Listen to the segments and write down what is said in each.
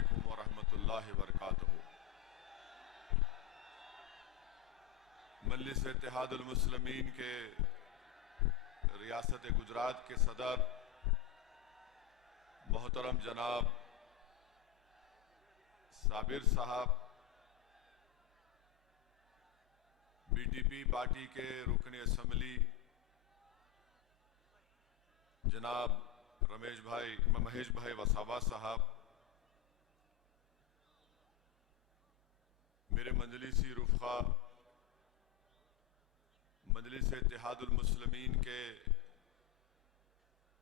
अस्सलामुअलैकुम वरहमतुल्लाहि वबरकातुहू। मजलिस इत्तेहादुल मुस्लिमीन के रियासत गुजरात के सदर मोहतरम जनाब साबिर साहब, बीटीपी पार्टी के रुकन असम्बली जनाब महेश भाई वसावा साहब, मेरे मजलिसी रुफ़ा मजलिस इत्तेहादुल मुस्लिमीन के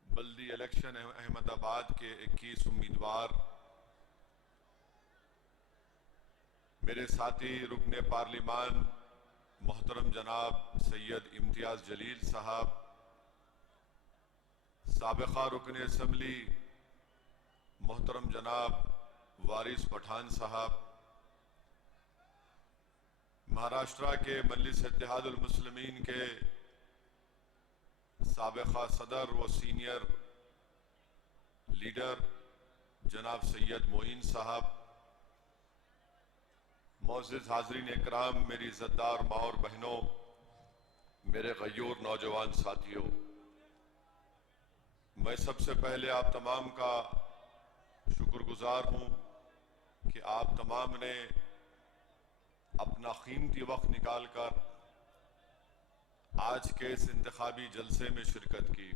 बल्दी इलेक्शन अहमदाबाद के 21 उम्मीदवार, मेरे साथी रुकन पार्लिमान मोहतरम जनाब सैयद इम्तियाज़ जलील साहब, साबिक़ा रुकन असम्बली मोहतरम जनाब वारिस पठान साहब, महाराष्ट्र के मजलिस इत्तेहादुल मुस्लिमीन के साबिक़ा सदर व सीनियर लीडर जनाब सैयद मोइन साहब, मोअज़्ज़िज़ हाज़रीन इकराम, मेरी इज़्ज़तदार माँ और बहनों, मेरे गयूर नौजवान साथियों, मैं सबसे पहले आप तमाम का शुक्रगुजार हूँ कि आप तमाम ने अपना कीमती वक्त निकालकर आज के इस इंतखाबी जलसे में शिरकत की।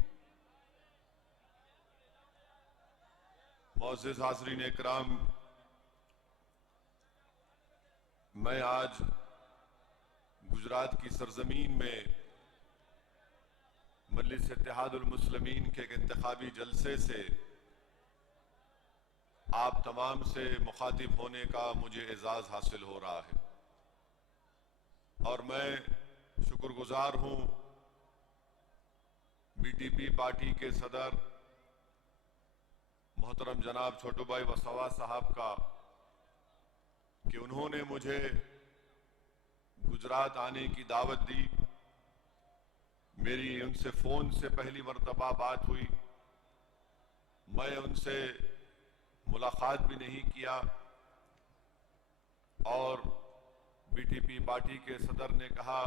मोअज़्ज़िज़ हाज़रीन इकराम, मैं आज गुजरात की सरजमीन में मजलिस इत्तेहादुल मुस्लिमीन के एक इंतखाबी जलसे से आप तमाम से मुखातिब होने का मुझे एजाज़ हासिल हो रहा है और मैं शुक्रगुजार हूँ बीटीपी पार्टी के सदर मोहतरम जनाब छोटू भाई वसावा साहब का कि उन्होंने मुझे गुजरात आने की दावत दी। मेरी उनसे फ़ोन से पहली मर्तबा बात हुई, मैं उनसे मुलाकात भी नहीं किया और बीटीपी पार्टी के सदर ने कहा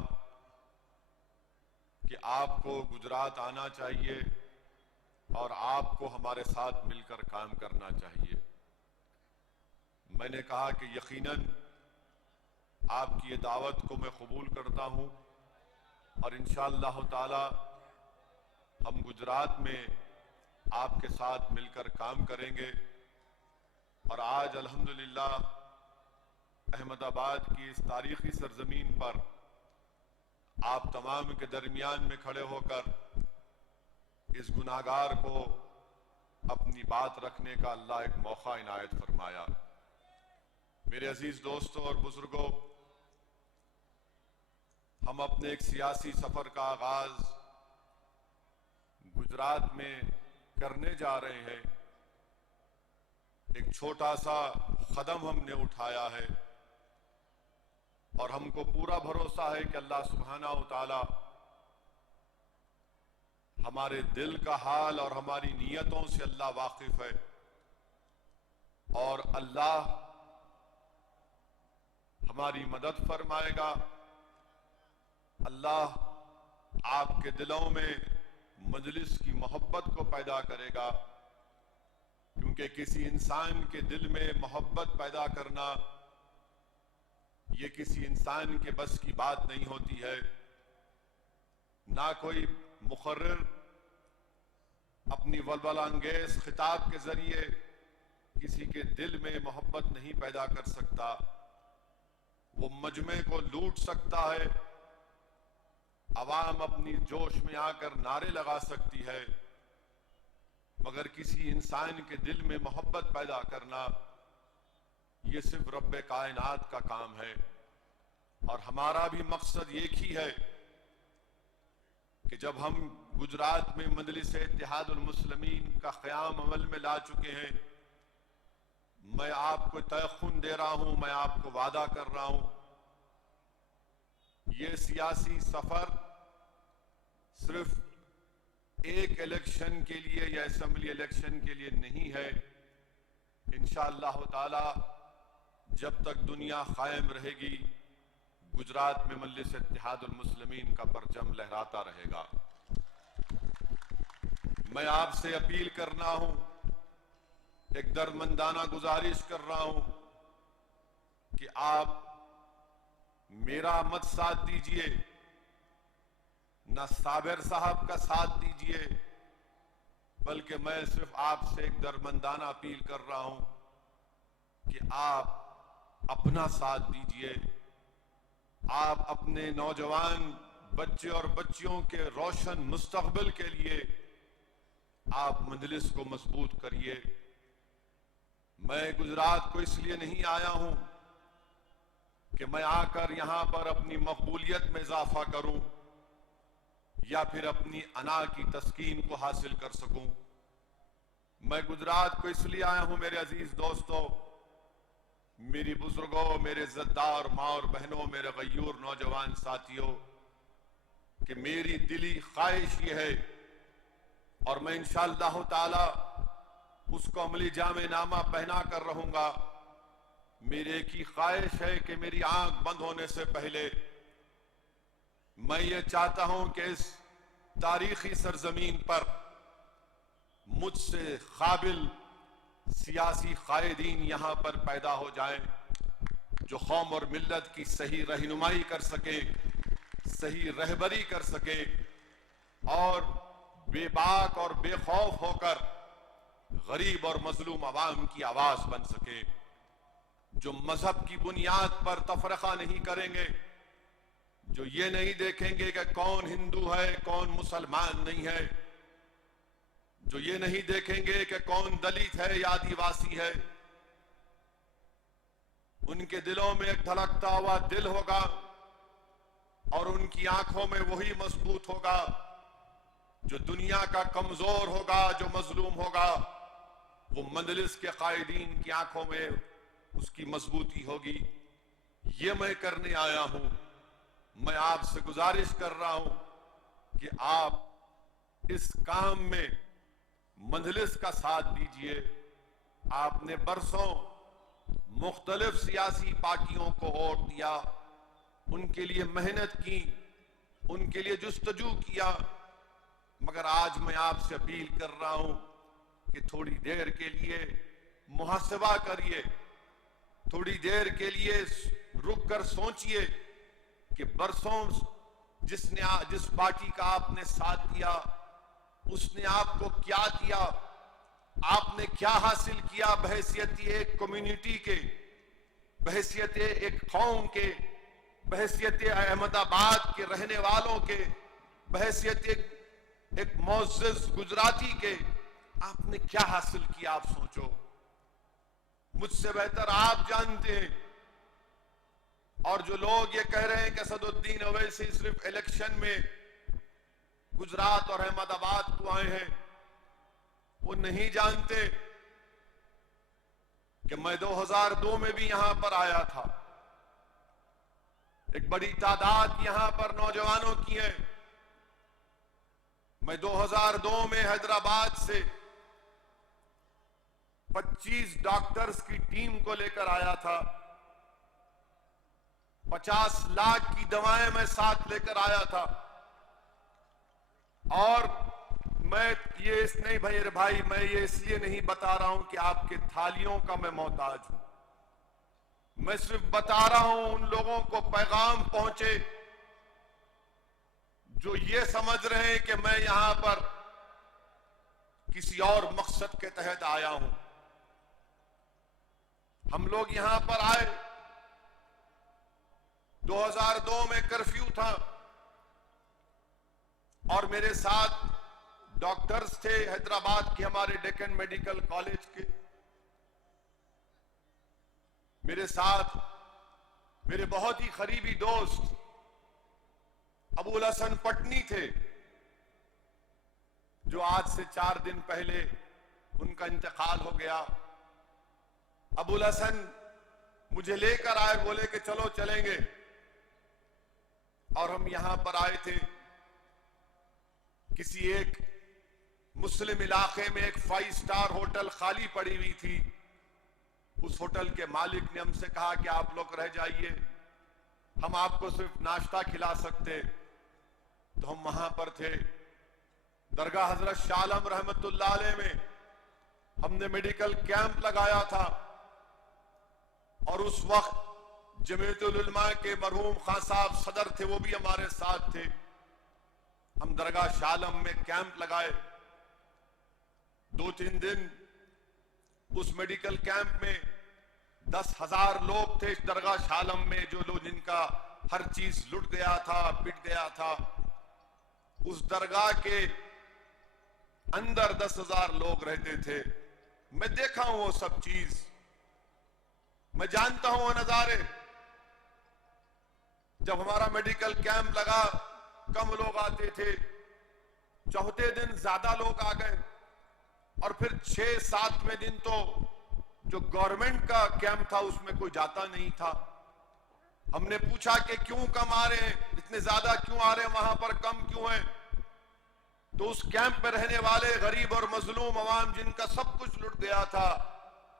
कि आपको गुजरात आना चाहिए और आपको हमारे साथ मिलकर काम करना चाहिए। मैंने कहा कि यकीनन आपकी ये दावत को मैं कबूल करता हूँ और इंशाअल्लाह ताला हम गुजरात में आपके साथ मिलकर काम करेंगे। और आज अल्हम्दुलिल्लाह अहमदाबाद की इस तारीखी सरजमीन पर आप तमाम के दरमियान में खड़े होकर इस गुनाहगार को अपनी बात रखने का अल्लाह एक मौका इनायत फरमाया। मेरे अजीज दोस्तों और बुजुर्गों, हम अपने एक सियासी सफर का आगाज गुजरात में करने जा रहे हैं। एक छोटा सा कदम हमने उठाया है और हमको पूरा भरोसा है कि अल्लाह सुब्हानहू तआला हमारे दिल का हाल और हमारी नीयतों से अल्लाह वाकिफ है और अल्लाह हमारी मदद फरमाएगा। अल्लाह आपके दिलों में मजलिस की मोहब्बत को पैदा करेगा, क्योंकि किसी इंसान के दिल में मोहब्बत पैदा करना ये किसी इंसान के बस की बात नहीं होती है। ना कोई मुकर्रिर अपनी वल्वलांगेज खिताब के जरिए किसी के दिल में मोहब्बत नहीं पैदा कर सकता। वो मजमे को लूट सकता है, अवाम अपनी जोश में आकर नारे लगा सकती है, मगर किसी इंसान के दिल में मोहब्बत पैदा करना ये सिर्फ रब्बे कायनात का काम है। और हमारा भी मकसद एक ही है कि जब हम गुजरात में मजलिस इत्तेहादुल मुस्लिमीन का क़याम अमल में ला चुके हैं, मैं आपको तयक़ुन दे रहा हूं, मैं आपको वादा कर रहा हूं, ये सियासी सफर सिर्फ एक इलेक्शन के लिए या असेंबली इलेक्शन के लिए नहीं है। इंशाअल्लाह ताला जब तक दुनिया कायम रहेगी गुजरात में मजलिस इत्तेहादुल मुस्लिमीन का परचम लहराता रहेगा। मैं आपसे अपील करना हूं, एक दरमंदाना गुजारिश कर रहा हूं कि आप मेरा मत साथ दीजिए, न साबिर साहब का साथ दीजिए, बल्कि मैं सिर्फ आपसे एक दरमंदाना अपील कर रहा हूं कि आप अपना साथ दीजिए। आप अपने नौजवान बच्चे और बच्चियों के रोशन मुस्तकबिल के लिए आप मजलिस को मजबूत करिए। मैं गुजरात को इसलिए नहीं आया हूं कि मैं आकर यहां पर अपनी मकबूलियत में इजाफा करूं या फिर अपनी अना की तस्कीन को हासिल कर सकूं। मैं गुजरात को इसलिए आया हूं मेरे अजीज दोस्तों, मेरी बुजुर्गों, मेरे इज्जतदार माँ और बहनों, मेरे गयूर नौजवान साथियों, कि मेरी दिली ख्वाहिश ये है और मैं इंशाअल्लाह ताला उसको अमली जामे नामा पहना कर रहूंगा। मेरी एक ही ख्वाहिश है कि मेरी आंख बंद होने से पहले मैं ये चाहता हूं कि इस तारीखी सरजमीन पर मुझसे काबिल सियासी कायदीन यहां पर पैदा हो जाए जो कौम और मिल्लत की सही रहनुमाई कर सके, सही रहबरी कर सके और बेबाक और बेखौफ होकर गरीब और मजलूम अवाम की आवाज बन सके, जो मजहब की बुनियाद पर तफरका नहीं करेंगे, जो ये नहीं देखेंगे कि कौन हिंदू है कौन मुसलमान नहीं है, जो ये नहीं देखेंगे कि कौन दलित है या आदिवासी है। उनके दिलों में एक धड़कता हुआ दिल होगा और उनकी आंखों में वही मजबूत होगा जो दुनिया का कमजोर होगा, जो मजलूम होगा, वो मजलिस के कायदीन की आंखों में उसकी मजबूती होगी। ये मैं करने आया हूं। मैं आपसे गुजारिश कर रहा हूं कि आप इस काम में मजलिस का साथ दीजिए। आपने बरसों मुख्तलिफ सियासी पार्टियों को वोट दिया, उनके लिए मेहनत की, उनके लिए जुस्तजू किया, मगर आज मैं आपसे अपील कर रहा हूं कि थोड़ी देर के लिए मुहासबा करिए, थोड़ी देर के लिए रुक कर सोचिए कि बरसों जिस पार्टी का आपने साथ दिया उसने आपको क्या दिया, आपने क्या हासिल किया बहैसियत एक कम्युनिटी के, बहैसियत एक कौम के, बहैसियत अहमदाबाद के रहने वालों के, बहैसियत एक मोअज़्ज़िज़ गुजराती के, आपने क्या हासिल किया आप सोचो। मुझसे बेहतर आप जानते हैं। और जो लोग ये कह रहे हैं कि असदुद्दीन ओवैसी सिर्फ इलेक्शन में गुजरात और अहमदाबाद को आए हैं, वो नहीं जानते कि मैं 2002 में भी यहां पर आया था। एक बड़ी तादाद यहां पर नौजवानों की है। मैं 2002 में हैदराबाद से 25 डॉक्टर्स की टीम को लेकर आया था। 50 लाख की दवाएं मैं साथ लेकर आया था। और मैं ये नहीं भाई, मैं ये इसलिए नहीं बता रहा हूं कि आपके थालियों का मैं मोहताज हूं। मैं सिर्फ बता रहा हूं उन लोगों को पैगाम पहुंचे जो ये समझ रहे हैं कि मैं यहां पर किसी और मकसद के तहत आया हूं। हम लोग यहां पर आए, 2002 में कर्फ्यू था और मेरे साथ डॉक्टर्स थे हैदराबाद के, हमारे डेक्कन मेडिकल कॉलेज के। मेरे साथ मेरे बहुत ही करीबी दोस्त अबुल हसन पटनी थे, जो आज से 4 दिन पहले उनका इंतकाल हो गया। अबुल हसन मुझे लेकर आए, बोले कि चलो चलेंगे। और हम यहां पर आए थे, किसी एक मुस्लिम इलाके में एक 5 स्टार होटल खाली पड़ी हुई थी। उस होटल के मालिक ने हमसे कहा कि आप लोग रह जाइए, हम आपको सिर्फ नाश्ता खिला सकते। तो हम वहां पर थे। दरगाह हजरत शाह आलम रहमतुल्लाह अलैह में हमने मेडिकल कैंप लगाया था और उस वक्त जमीयतुल उलमा के मरहूम खान साहब सदर थे, वो भी हमारे साथ थे। हम दरगाह शाह आलम में कैंप लगाए। 2-3 दिन उस मेडिकल कैंप में 10,000 लोग थे इस दरगाह शाह आलम में, जो लोग जिनका हर चीज लुट गया था, पिट गया था। उस दरगाह के अंदर 10,000 लोग रहते थे। मैं देखा हूं वो सब चीज, मैं जानता हूं वो नजारे। जब हमारा मेडिकल कैंप लगा कम लोग आते थे, चौथे दिन ज्यादा लोग आ गए और फिर 6-7वें दिन तो जो गवर्नमेंट का कैंप था उसमें कोई जाता नहीं था। हमने पूछा कि क्यों कम आ रहे हैं, इतने ज्यादा क्यों आ रहे हैं, वहां पर कम क्यों है? तो उस कैंप में रहने वाले गरीब और मजलूम अवाम जिनका सब कुछ लुट गया था,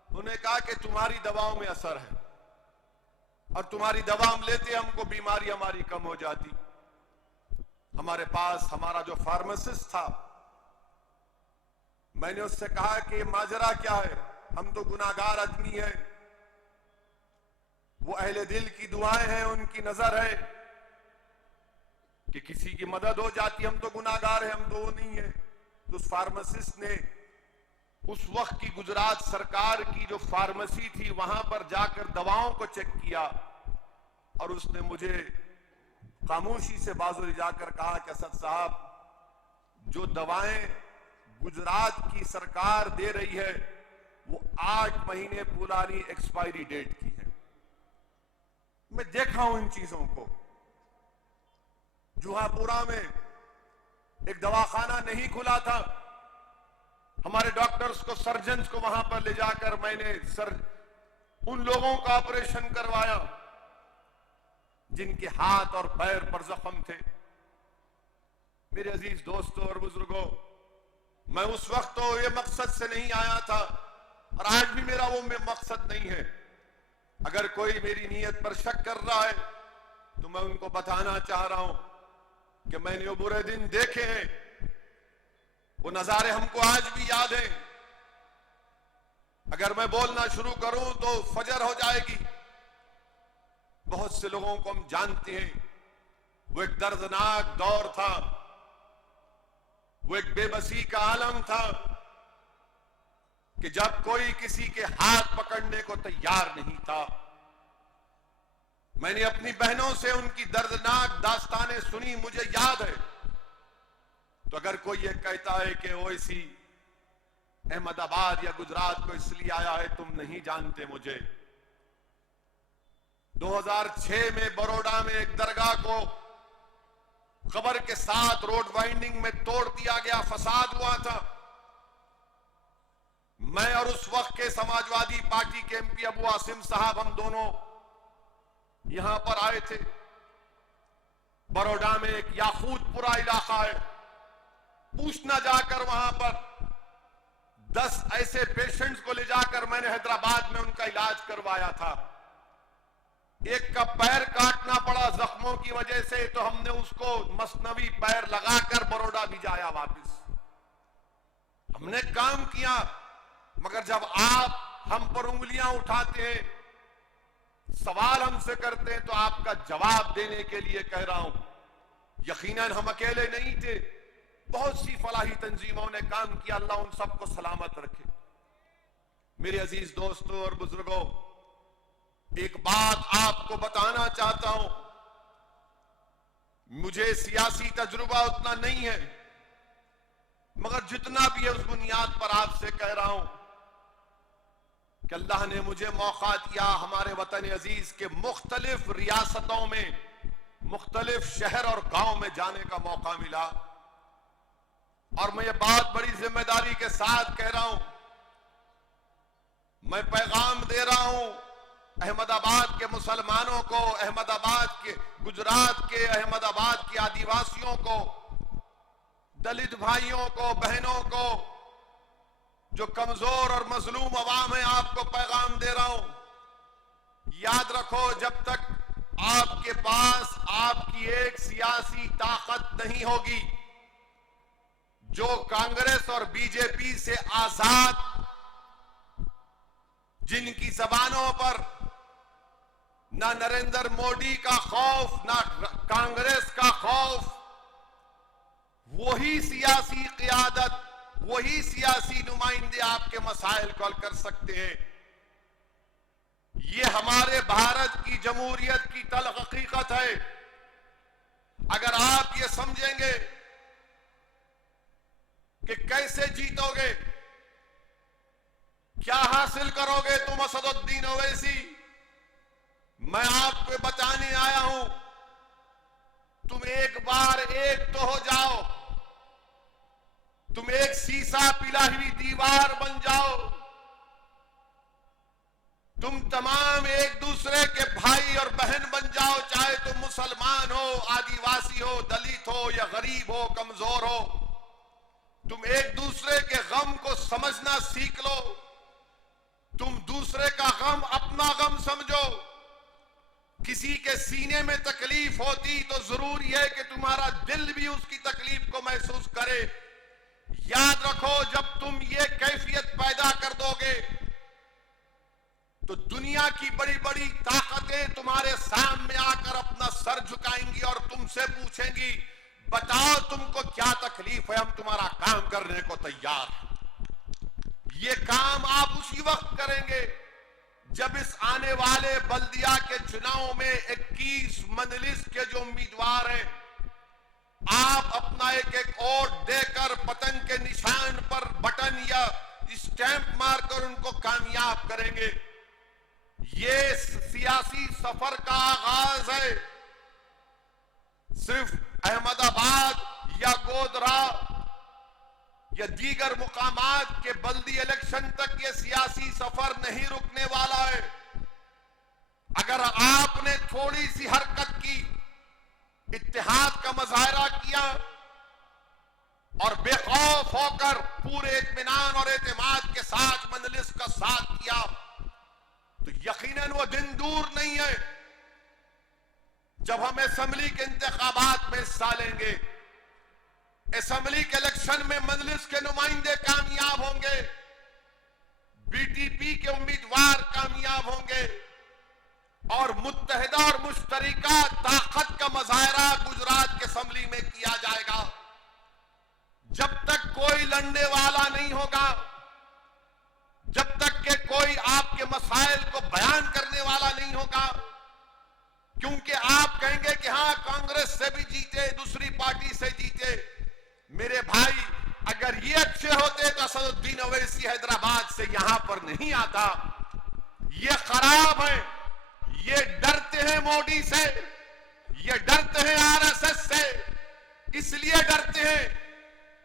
उन्हें कहा कि तुम्हारी दवाओं में असर है और तुम्हारी दवा हम लेते हमको बीमारी हमारी कम हो जाती। हमारे पास हमारा जो फार्मासिस्ट था, मैंने उससे कहा कि माजरा क्या है, हम तो गुनाहगार आदमी हैं, वो अहले दिल की दुआएं हैं, उनकी नजर है कि किसी की मदद हो जाती, हम तो गुनाहगार हैं, हम तो वो नहीं है। तो उस फार्मासिस्ट ने उस वक्त की गुजरात सरकार की जो फार्मेसी थी वहां पर जाकर दवाओं को चेक किया और उसने मुझे खामोशी से बाजू जाकर कहा कि असद साहब, जो दवाएं गुजरात की सरकार दे रही है वो 8 महीने पुरानी एक्सपायरी डेट की है। मैं देखा हूं इन चीजों को। जुहापुरा में एक दवाखाना नहीं खुला था, हमारे डॉक्टर्स को, सर्जन्स को वहां पर ले जाकर मैंने उन लोगों का ऑपरेशन करवाया जिनके हाथ और पैर पर जख्म थे। मेरे अजीज दोस्तों और बुजुर्गों, मैं उस वक्त तो ये मकसद से नहीं आया था और आज भी मेरा वो मकसद नहीं है। अगर कोई मेरी नीयत पर शक कर रहा है तो मैं उनको बताना चाह रहा हूं कि मैंने वो बुरे दिन देखे हैं, वो नजारे हमको आज भी याद हैं। अगर मैं बोलना शुरू करूं तो फजर हो जाएगी। बहुत से लोगों को हम जानते हैं। वो एक दर्दनाक दौर था, वो एक बेबसी का आलम था कि जब कोई किसी के हाथ पकड़ने को तैयार नहीं था। मैंने अपनी बहनों से उनकी दर्दनाक दास्तानें सुनी, मुझे याद है। तो अगर कोई ये कहता है कि ओवैसी अहमदाबाद या गुजरात को इसलिए आया है, तुम नहीं जानते मुझे। 2006 में बड़ौदा में एक दरगाह को खबर के साथ रोड वाइंडिंग में तोड़ दिया गया, फसाद हुआ था। मैं और उस वक्त के समाजवादी पार्टी के एमपी अबू आसिम साहब, हम दोनों यहां पर आए थे। बड़ौदा में एक याकूतपुरा इलाका है, पूछना जाकर वहां पर 10 ऐसे पेशेंट्स को ले जाकर मैंने हैदराबाद में उनका इलाज करवाया था। एक का पैर काटना पड़ा जख्मों की वजह से, तो हमने उसको मसनवी पैर लगाकर बड़ौदा भिजाया वापस। हमने काम किया, मगर जब आप हम पर उंगलियां उठाते हैं, सवाल हमसे करते हैं, तो आपका जवाब देने के लिए कह रहा हूं। यकीनन हम अकेले नहीं थे, बहुत सी फलाही तंजीमों ने काम किया, अल्लाह उन सबको सलामत रखे। मेरे अजीज दोस्तों और बुजुर्गों, एक बात आपको बताना चाहता हूं। मुझे सियासी तजुर्बा उतना नहीं है, मगर जितना भी है उस बुनियाद पर आपसे कह रहा हूं कि अल्लाह ने मुझे मौका दिया, हमारे वतन अजीज के मुख्तलिफ रियासतों में, मुख्तलिफ शहर और गांव में जाने का मौका मिला। और मैं ये बात बड़ी जिम्मेदारी के साथ कह रहा हूं, मैं पैगाम दे रहा हूं अहमदाबाद के मुसलमानों को, अहमदाबाद के, गुजरात के अहमदाबाद के आदिवासियों को, दलित भाइयों को, बहनों को, जो कमजोर और मजलूम अवाम है, आपको पैगाम दे रहा हूं, याद रखो, जब तक आपके पास आपकी एक सियासी ताकत नहीं होगी जो कांग्रेस और बीजेपी से आजाद, जिनकी जबानों पर ना नरेंद्र मोदी का खौफ ना कांग्रेस का खौफ, वही सियासी क़ियादत, वही सियासी नुमाइंदे आपके मसाइल को हल कर सकते हैं। ये हमारे भारत की जमहूरियत की तल्ख हकीकत है। अगर आप ये समझेंगे कि कैसे जीतोगे, क्या हासिल करोगे तुम असदुद्दीन ओवैसी, मैं आपको बताने आया हूं, तुम एक बार एक तो हो जाओ, तुम एक शीशा पिला हुई दीवार बन जाओ, तुम तमाम एक दूसरे के भाई और बहन बन जाओ, चाहे तुम मुसलमान हो, आदिवासी हो, दलित हो या गरीब हो, कमजोर हो, तुम एक दूसरे के गम को समझना सीख लो, तुम दूसरे का गम अपना गम समझो। किसी के सीने में तकलीफ होती तो जरूरी है कि तुम्हारा दिल भी उसकी तकलीफ को महसूस करे। याद रखो, जब तुम ये कैफियत पैदा कर दोगे तो दुनिया की बड़ी बड़ी ताकतें तुम्हारे सामने आकर अपना सर झुकाएंगी और तुमसे पूछेंगी, बताओ तुमको क्या तकलीफ है, हम तुम्हारा काम करने को तैयार हैं। ये काम आप उसी वक्त करेंगे जब इस आने वाले बल्दिया के चुनाव में 21 मंजलिस के जो उम्मीदवार हैं, आप अपना एक एक वोट देकर पतंग के निशान पर बटन या स्टैंप मारकर उनको कामयाब करेंगे। ये सियासी सफर का आगाज है। सिर्फ अहमदाबाद या गोधरा या दीगर मुकामात के बल्दी इलेक्शन तक ये सियासी सफर नहीं रुकने वाला है। अगर आपने थोड़ी सी हरकत की, इत्तेहाद का मुजाहरा किया और बेखौफ होकर पूरे इत्मीनान और एतमाद के साथ मजलिस का साथ किया, तो यकीनन वो दिन दूर नहीं है जब हम असेंबली के इंतखाबात में हिस्सा लेंगे। असेंबली के इलेक्शन में मजलिस के नुमाइंदे कामयाब होंगे, बीटीपी के उम्मीदवार कामयाब होंगे और मुत्तहिदा और मुश्तरिका ताकत का मुजाहरा गुजरात के असेंबली में किया जाएगा। जब तक कोई लड़ने वाला नहीं होगा, जब तक के कोई आपके मसाइल को बयान करने वाला नहीं होगा, क्योंकि आप कहेंगे कि हाँ कांग्रेस से भी जीते, दूसरी पार्टी से जीते। मेरे भाई, अगर ये अच्छे होते तो असदुद्दीन ओवैसी हैदराबाद से यहां पर नहीं आता। ये खराब है, ये डरते हैं मोदी से, ये डरते हैं आरएसएस से, इसलिए डरते हैं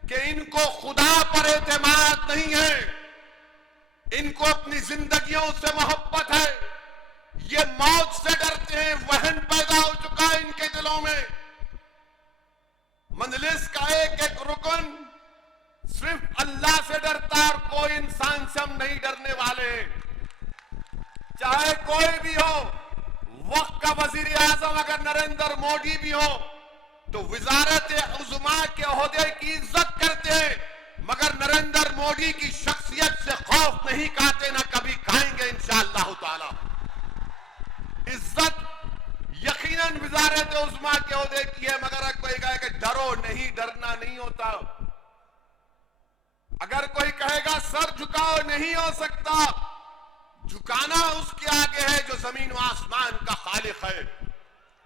कि इनको खुदा पर एतमाद नहीं है, इनको अपनी जिंदगियों से मोहब्बत है। ये मौत से डरते हैं, वहन पैदा हो चुका है इनके दिलों में। मजलिस का एक एक रुकन सिर्फ अल्लाह से डरता है और कोई इंसान से हम नहीं डरने वाले। चाहे कोई भी हो, वक्त का वजीर आजम अगर नरेंद्र मोदी भी हो तो वजारत उज़्मा के ओहदे की इज्जत करते हैं, मगर नरेंद्र मोदी की शख्सियत से खौफ नहीं खाते, ना कभी खाएंगे इंशाअल्लाह ताला। इज्जत यकीनन वजारत उज़्मा के ओहदे की है, मगर कोई कहे कि डरो नहीं, डरना नहीं होता। अगर कोई कहेगा सर झुकाओ, नहीं हो सकता। झुकाना उसके आगे है जो जमीन व आसमान का खालिक है।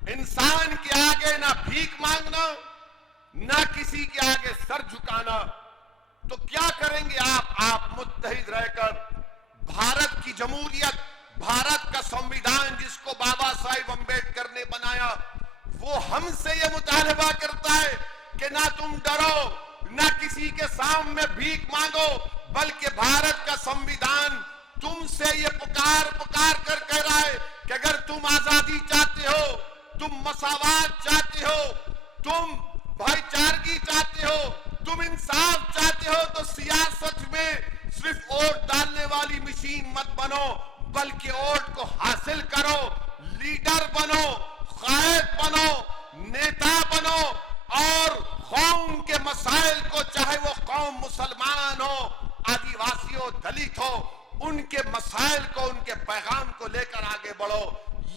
इंसान के आगे ना भीख मांगना, ना किसी के आगे सर झुकाना। तो क्या करेंगे आप मुत्तहिद रहकर भारत की जमहूरियत, भारत का संविधान जिसको बाबा साहिब अम्बेडकर ने बनाया, वो हमसे ये मुतालबा करता है कि ना तुम डरो, ना किसी के सामने भीख मांगो, बल्कि भारत का संविधान तुमसे ये पुकार कर कह रहा है कि अगर तुम आजादी चाहते हो, तुम मसावात चाहते हो, तुम भाईचारगी चाहते हो, तुम इंसाफ चाहते हो, तो सियासत में सिर्फ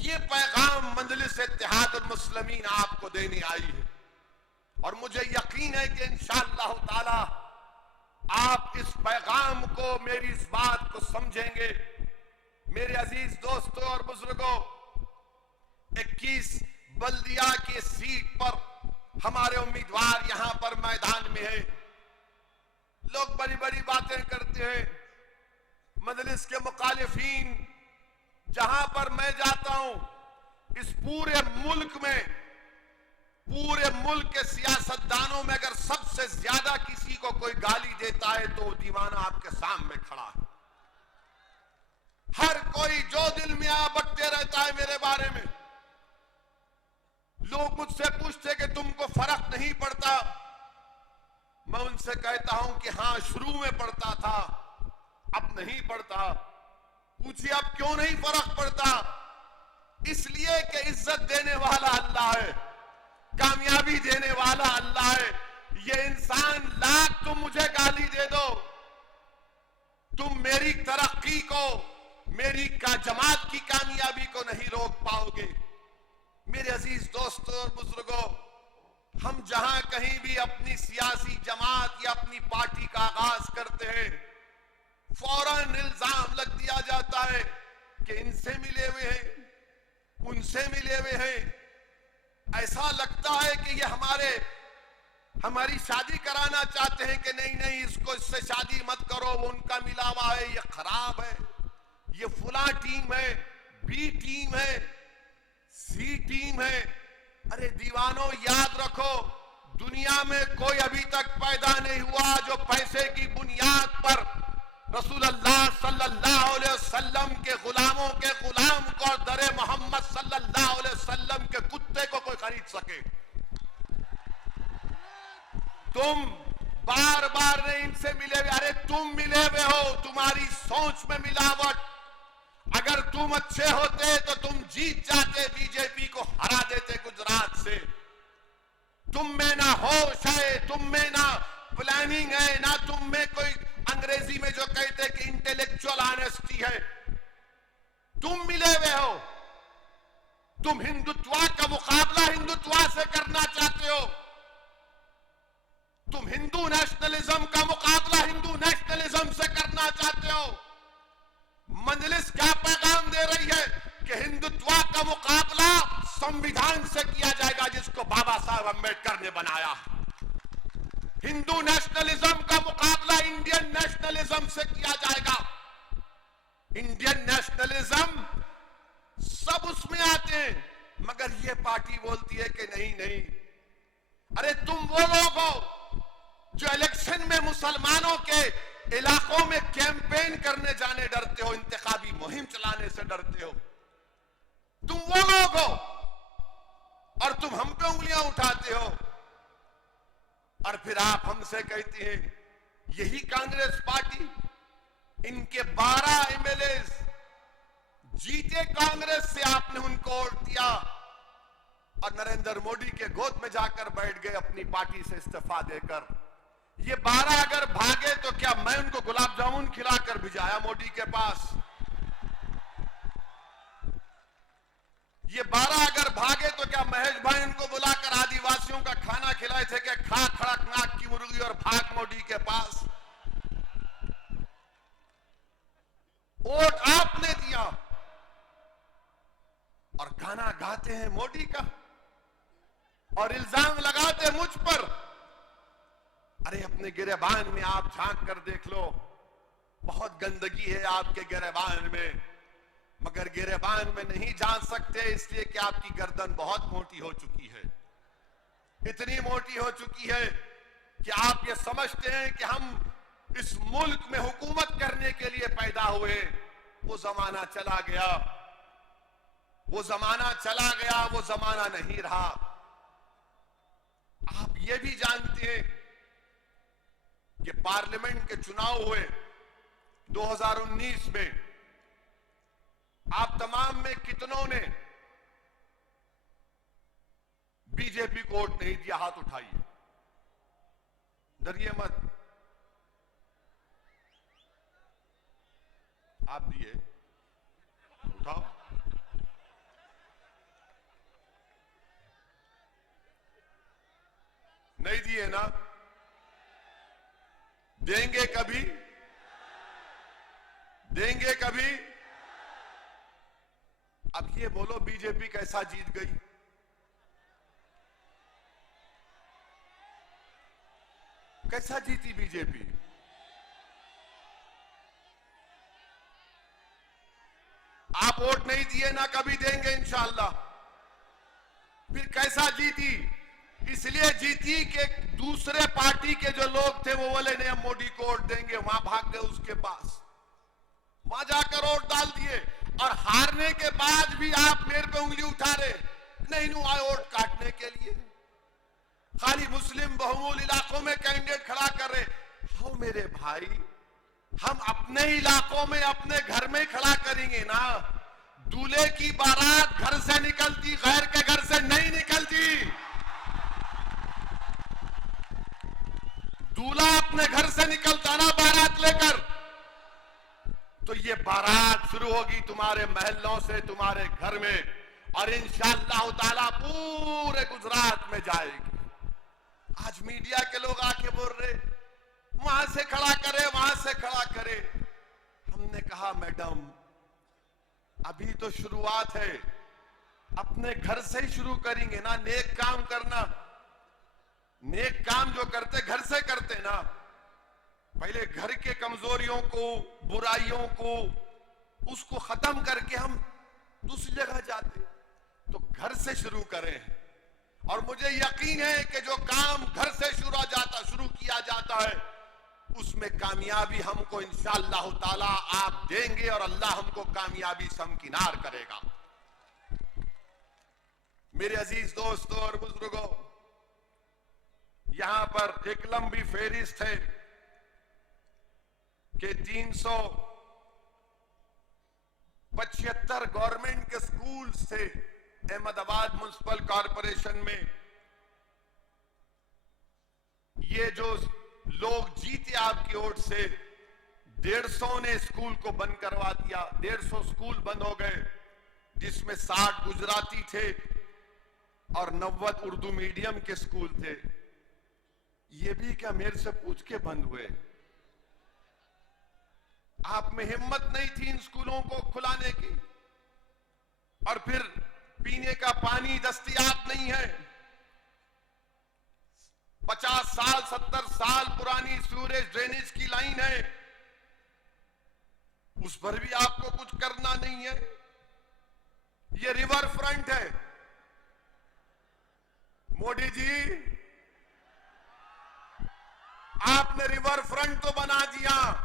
ये पैगाम मजलिस इत्तेहादुल मुस्लिमीन आपको देने आई है और मुझे यकीन है कि इंशाअल्लाह ताला आप इस पैगाम को, मेरी इस बात को समझेंगे। मेरे अजीज दोस्तों और बुजुर्गों, 21 बल्दिया की सीट पर हमारे उम्मीदवार यहां पर मैदान में है। लोग बड़ी बड़ी बातें करते हैं। मजलिस के मुखालिफीन, जहां पर मैं जाता हूं, इस पूरे मुल्क के सियासतदानों में अगर सबसे ज्यादा किसी को कोई गाली देता है तो दीवाना आपके सामने खड़ा है। हर कोई जो दिल में आ बकते रहता है मेरे बारे में। लोग मुझसे पूछते कि तुमको फर्क नहीं पड़ता। मैं उनसे कहता हूं कि हां, शुरू में पड़ता था, अब नहीं पड़ता। पूछिए अब क्यों नहीं फर्क पड़ता? इसलिए कि इज्जत देने वाला अल्लाह है, कामयाबी देने वाला अल्लाह है। ये इंसान लाख तुम मुझे गाली दे दो, तुम मेरी तरक्की को, मेरी जमात की कामयाबी को नहीं रोक पाओगे। मेरे अजीज दोस्तों और बुजुर्गों, हम जहां कहीं भी अपनी सियासी जमात या अपनी पार्टी का आगाज करते हैं, फौरन इल्जाम लग दिया जाता है कि इनसे मिले हुए हैं, उनसे मिले हुए हैं। ऐसा लगता है कि ये हमारी शादी कराना चाहते हैं कि नहीं नहीं, इसको इससे शादी मत करो, वो उनका मिला हुआ है, ये खराब है, ये फुला टीम है, बी टीम है, सी टीम है। अरे दीवानों, याद रखो, दुनिया में कोई अभी तक पैदा नहीं हुआ जो पैसे की बुनियाद पर रसूलुल्लाह सल्लल्लाहु अलैहि वसल्लम के गुलामों के गुलाम को और दरे मोहम्मद सल्लल्लाहु अलैहि वसल्लम के कुत्ते को कोई खरीद सके। तुम बार बार नहीं इनसे मिले हुए। अरे तुम मिले हुए हो, तुम्हारी सोच में मिलावट। अगर तुम अच्छे होते तो तुम जीत जाते, बीजेपी को हरा देते गुजरात से। तुम में ना होश है, तुम में ना प्लानिंग है, ना तुम में कोई अंग्रेजी में जो कहते कि इंटेलेक्चुअल ऑनेस्टी है। तुम मिले हुए हो। तुम हिंदुत्व का मुकाबला हिंदुत्व से करना चाहते हो। तुम हिंदू नेशनलिज्म का मुकाबला हिंदू नेशनलिज्म से करना चाहते हो। मजलिस क्या पैगाम दे रही है कि हिंदुत्व का मुकाबला संविधान से किया जाएगा जिसको बाबा साहब अम्बेडकर ने बनाया। हिंदू नेशनलिज्म का मुकाबला इंडियन नेशनलिज्म से किया जाएगा। इंडियन नेशनलिज्म सब उसमें आते हैं, मगर ये पार्टी बोलती है कि नहीं नहीं। अरे तुम वो लोग हो जो इलेक्शन में मुसलमानों के इलाकों में कैंपेन करने जाने डरते हो, इंतखाबी मुहिम चलाने से डरते हो। तुम वो लोग हो और तुम हम पे उंगलियां उठाते हो और फिर आप हमसे कहती हैं यही कांग्रेस पार्टी, इनके 12 एमएलए जीते कांग्रेस से, आपने उनको वोट दिया और नरेंद्र मोदी के गोद में जाकर बैठ गए अपनी पार्टी से इस्तीफा देकर। ये 12 अगर भागे तो क्या मैं उनको गुलाब जामुन खिलाकर भिजाया मोदी के पास? ये 12 अगर भागे तो क्या महेश भाई उनको बुलाकर आदिवासियों का खाना खिलाए थे कि खा खड़कनाथ की मुर्गी और भाग मोदी के पास? वोट आपने दिया और गाना गाते हैं मोदी का और इल्जाम लगाते मुझ पर। अरे अपने गिरेबान में आप झांक कर देख लो, बहुत गंदगी है आपके गिरेबान में, मगर गिरेबान में नहीं जान सकते इसलिए कि आपकी गर्दन बहुत मोटी हो चुकी है। इतनी मोटी हो चुकी है कि आप ये समझते हैं कि हम इस मुल्क में हुकूमत करने के लिए पैदा हुए। वो जमाना चला गया, वो जमाना चला गया, वो जमाना नहीं रहा। आप ये भी जानते हैं कि पार्लियामेंट के चुनाव हुए 2019 में, आप तमाम में कितनों ने बीजेपी को वोट नहीं दिया? हाथ उठाइए, डरिए मत। आप दिए, उठाओ। नहीं दिए ना? देंगे कभी? देंगे कभी? अब ये बोलो बीजेपी कैसा जीत गई? कैसा जीती बीजेपी? आप वोट नहीं दिए ना, कभी देंगे इंशाअल्लाह। फिर कैसा जीती? इसलिए जीती कि दूसरे पार्टी के जो लोग थे वो बोले नहीं हम मोदी को वोट देंगे, वहां भाग गए उसके पास, वहां जाकर वोट डाल दिए। और हारने के बाद भी आप मेरे पे उंगली उठा रहे, नहीं नु आए वोट काटने के लिए, खाली मुस्लिम बहुमूल इलाकों में कैंडिडेट खड़ा कर रहे। हो मेरे भाई, हम अपने इलाकों में अपने घर में खड़ा करेंगे ना। दूल्हे की बारात घर से निकलती, गैर के घर से नहीं निकलती। दूल्हा अपने घर से निकलता ना बारात लेकर, तो ये बारात शुरू होगी तुम्हारे महलों से, तुम्हारे घर में, और इंशाअल्लाह ताला पूरे गुजरात में जाएगी। आज मीडिया के लोग आके बोल रहे वहां से खड़ा करे, वहां से खड़ा करे। हमने कहा मैडम अभी तो शुरुआत है, अपने घर से ही शुरू करेंगे ना। नेक काम करना, नेक काम जो करते घर से करते ना। पहले घर के कमजोरियों को, बुराइयों को, उसको खत्म करके हम दूसरी जगह जाते। तो घर से शुरू करें, और मुझे यकीन है कि जो काम घर से शुरू किया जाता है उसमें कामयाबी हमको इंशाअल्लाह ताला आप देंगे, और अल्लाह हमको कामयाबी समकिनार करेगा। मेरे अजीज दोस्तों और बुजुर्गों, यहां पर एक लंबी फेहरिस्त है कि 375 गवर्नमेंट के स्कूल से अहमदाबाद म्युनिसिपल कॉरपोरेशन में ये जो लोग जीते आपकी ओर से, 150 ने स्कूल को बंद करवा दिया। 150 स्कूल बंद हो गए, जिसमें 60 गुजराती थे और 90 उर्दू मीडियम के स्कूल थे। ये भी क्या मेरे से पूछ के बंद हुए? आप में हिम्मत नहीं थी इन स्कूलों को खुलाने की। और फिर पीने का पानी दस्तयाब नहीं है। 50 साल 70 साल पुरानी सीवरेज ड्रेनेज की लाइन है, उस पर भी आपको कुछ करना नहीं है। ये रिवर फ्रंट है। मोदी जी, आपने रिवर फ्रंट तो बना दिया,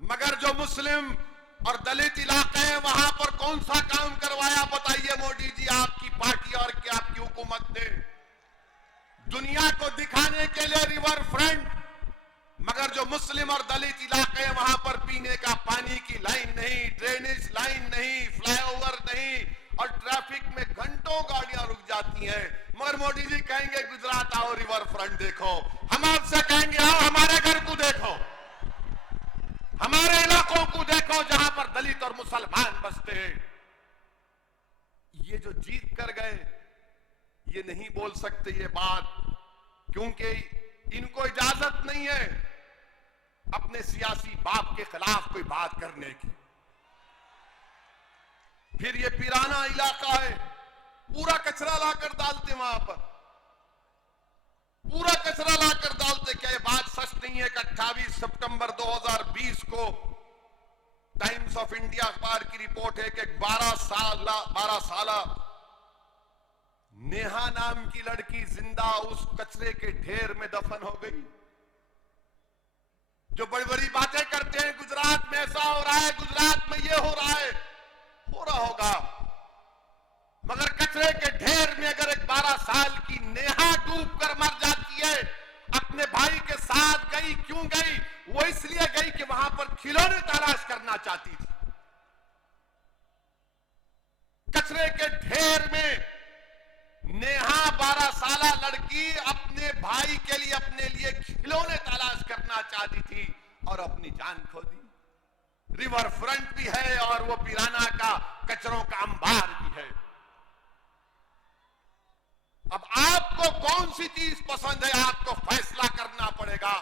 मगर जो मुस्लिम और दलित इलाके हैं वहां पर कौन सा काम करवाया बताइए मोदी जी, आपकी पार्टी और क्या आपकी हुकूमत ने? दुनिया को दिखाने के लिए रिवर फ्रंट, मगर जो मुस्लिम और दलित इलाके हैं वहां पर पीने का पानी की लाइन नहीं, ड्रेनेज लाइन नहीं, फ्लाईओवर नहीं, और ट्रैफिक में घंटों गाड़ियां रुक जाती हैं। मगर मोदी जी कहेंगे गुजरात आओ रिवर फ्रंट देखो। हम आपसे कहेंगे आओ हमारे घर को देखो, हमारे इलाकों को देखो जहां पर दलित और मुसलमान बसते हैं। ये जो जीत कर गए, ये नहीं बोल सकते ये बात, क्योंकि इनको इजाजत नहीं है अपने सियासी बाप के खिलाफ कोई बात करने की। फिर ये पिराना इलाका है, पूरा कचरा लाकर डालते वहां पर, पूरा कचरा लाकर डालते। क्या ये बात सच नहीं है कि 28 सितंबर 2020 को टाइम्स ऑफ इंडिया अखबार की रिपोर्ट है कि 12 साल नेहा नाम की लड़की जिंदा उस कचरे के ढेर में दफन हो गई। जो बड़ी बड़ी बातें करते हैं गुजरात में ऐसा हो रहा है, गुजरात में ये हो रहा है, हो रहा होगा, मगर कचरे के ढेर में अगर एक 12 साल की नेहा डूब कर मर जाती है, अपने भाई के साथ गई, क्यों गई? वो इसलिए गई कि वहां पर खिलौने तलाश करना चाहती थी। कचरे के ढेर में नेहा 12 साल लड़की अपने भाई के लिए, अपने लिए खिलौने तलाश करना चाहती थी और अपनी जान खो दी। रिवर फ्रंट भी है और वो पिराना का कचरों का अंबार भी है। अब आपको कौन सी चीज पसंद है, आपको फैसला करना पड़ेगा।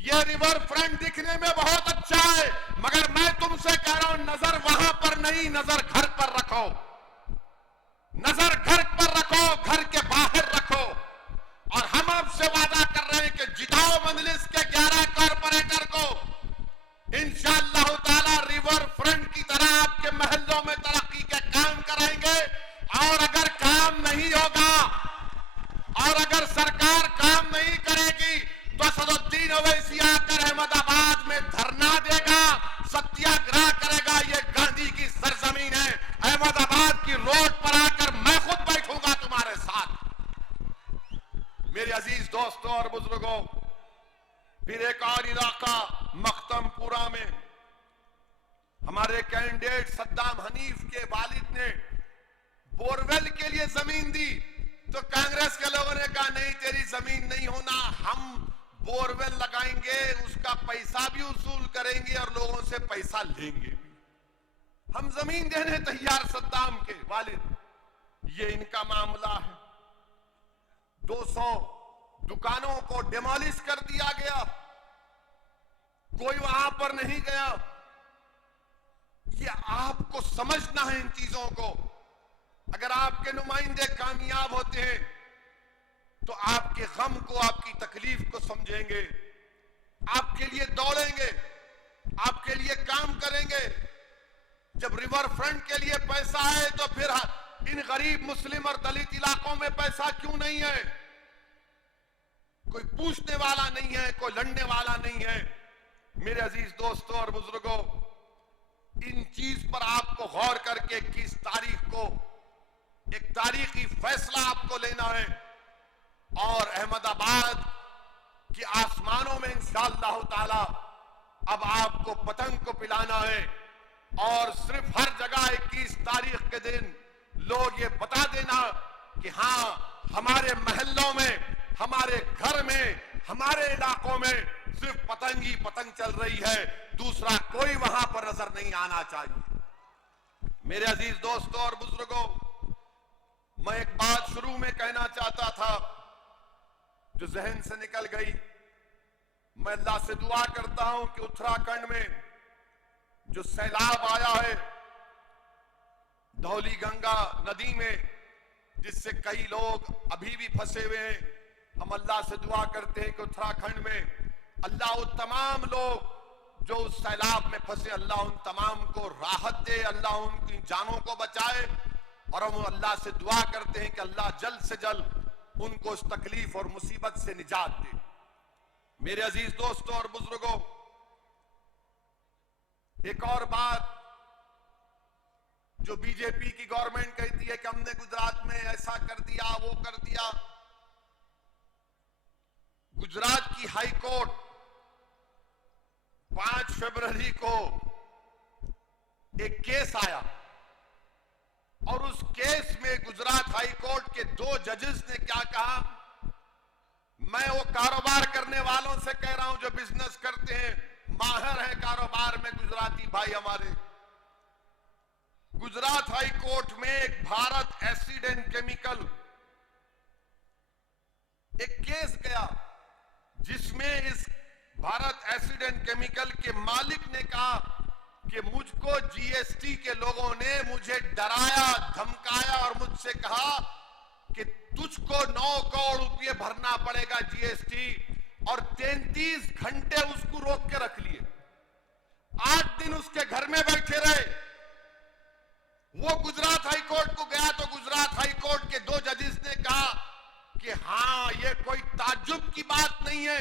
ये रिवर फ्रंट दिखने में बहुत अच्छा है, मगर मैं तुमसे कह रहा हूं, नजर वहां पर नहीं, नजर घर पर रखो। नजर घर पर रखो, घर के बाहर रखो। और हम आपसे वादा कर रहे हैं कि जिताओ मजलिस के 11 कॉर्पोरेटर को। इंशाअल्लाह ताला रिवर फ्रंट की तरह आपके महल्लों में तरक्की के काम कराएंगे। और अगर काम नहीं होगा और अगर सरकार काम नहीं करेगी तो असदुद्दीन ओवैसी आकर अहमदाबाद में धरना देगा, सत्याग्रह करेगा। ये गांधी की सरजमीन है। अहमदाबाद की रोड पर आकर मैं खुद बैठूंगा तुम्हारे साथ। मेरे अजीज दोस्तों और बुजुर्गों, फिर एक और इलाका मख्तमपुरा में हमारे कैंडिडेट सद्दाम हनीफ के वालिद ने बोरवेल के लिए जमीन दी, तो कांग्रेस के लोगों ने कहा नहीं, तेरी जमीन नहीं होना, हम बोरवेल लगाएंगे, उसका पैसा भी वसूल करेंगे और लोगों से पैसा लेंगे भी। हम जमीन देने तैयार सद्दाम के वालिद। ये इनका मामला है। 200 दुकानों को डिमोलिश कर दिया गया, कोई वहां पर नहीं गया। ये आपको समझना है इन चीजों को। अगर आपके नुमाइंदे कामयाब होते हैं तो आपके गम को, आपकी तकलीफ को समझेंगे, आपके लिए दौड़ेंगे, आपके लिए काम करेंगे। जब रिवर फ्रंट के लिए पैसा है तो फिर इन गरीब मुस्लिम और दलित इलाकों में पैसा क्यों नहीं है? कोई पूछने वाला नहीं है, कोई लड़ने वाला नहीं है। मेरे अजीज दोस्तों और बुजुर्गों, इन चीज पर आपको गौर करके 21 तारीख को एक तारीखी फैसला आपको लेना है और अहमदाबाद के आसमानों में इंशाअल्लाह ताला अब आपको पतंग को पिलाना है। और सिर्फ हर जगह 21 तारीख के दिन लोग ये बता देना कि हाँ, हमारे महल्लों में, हमारे घर में, हमारे इलाकों में सिर्फ पतंग ही पतंग चल रही है, दूसरा कोई वहां पर नजर नहीं आना चाहिए। मेरे अजीज दोस्तों और बुजुर्गों, मैं एक बात शुरू में कहना चाहता था जो जहन से निकल गई। मैं अल्लाह से दुआ करता हूं कि उत्तराखंड में जो सैलाब आया है धौली गंगा नदी में, जिससे कई लोग अभी भी फंसे हुए हैं, हम अल्लाह से दुआ करते हैं कि उत्तराखंड में अल्लाह उन तमाम लोग जो उस सैलाब में फंसे, अल्लाह उन तमाम को राहत दे, अल्लाह उनकी जानों को बचाए। और हम अल्लाह से दुआ करते हैं कि अल्लाह जल्द से जल्द उनको उस तकलीफ और मुसीबत से निजात दे। मेरे अजीज दोस्तों और बुजुर्गों, एक और बात जो बीजेपी की गवर्नमेंट कहती है कि हमने गुजरात में ऐसा कर दिया, वो कर दिया। गुजरात की हाई कोर्ट 5 फरवरी को एक केस आया और उस केस में गुजरात हाई कोर्ट के 2 जजेस ने क्या कहा, मैं वो कारोबार करने वालों से कह रहा हूं जो बिजनेस करते हैं, माहिर है कारोबार में गुजराती भाई हमारे। गुजरात हाई कोर्ट में एक भारत एसिड एंड केमिकल एक केस गया जिसमें इस भारत एसिड एंड केमिकल के मालिक ने कहा कि मुझको जीएसटी के लोगों ने मुझे डराया, धमकाया और मुझसे कहा कि तुझको 9 करोड़ रुपए भरना पड़ेगा जीएसटी, और 33 घंटे उसको रोक के रख लिए। 8 दिन उसके घर में बैठे रहे। वो गुजरात हाई कोर्ट को गया तो गुजरात हाई कोर्ट के 2 जजेस ने कहा कि हाँ, ये कोई ताज्जुब की बात नहीं है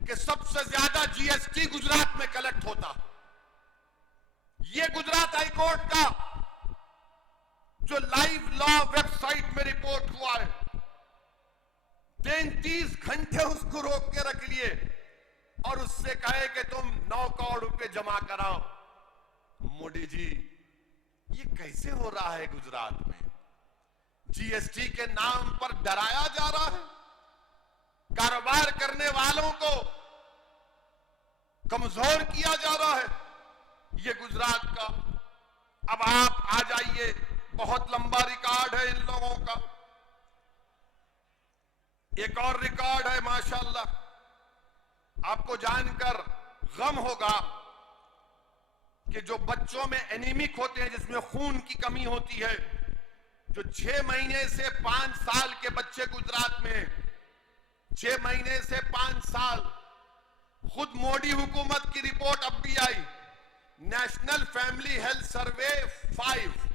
कि सबसे ज्यादा जीएसटी गुजरात में कलेक्ट होता। ये गुजरात हाई कोर्ट का जो लाइव लॉ वेबसाइट में रिपोर्ट हुआ है, 33 घंटे उसको रोक के रख लिए और उससे कहे कि तुम 9 करोड़ रुपए जमा कराओ। मोदी जी, ये कैसे हो रहा है गुजरात में? जीएसटी के नाम पर डराया जा रहा है, कारोबार करने वालों को कमजोर किया जा रहा है। ये गुजरात का। अब आप आ जाइए, बहुत लंबा रिकॉर्ड है इन लोगों का। एक और रिकॉर्ड है माशाअल्लाह, आपको जानकर गम होगा कि जो बच्चों में एनीमिक होते हैं, जिसमें खून की कमी होती है, जो 6 महीने से 5 साल के बच्चे गुजरात में, 6 महीने से 5 साल, खुद मोदी हुकूमत की रिपोर्ट अब भी आई, नेशनल फैमिली हेल्थ सर्वे 5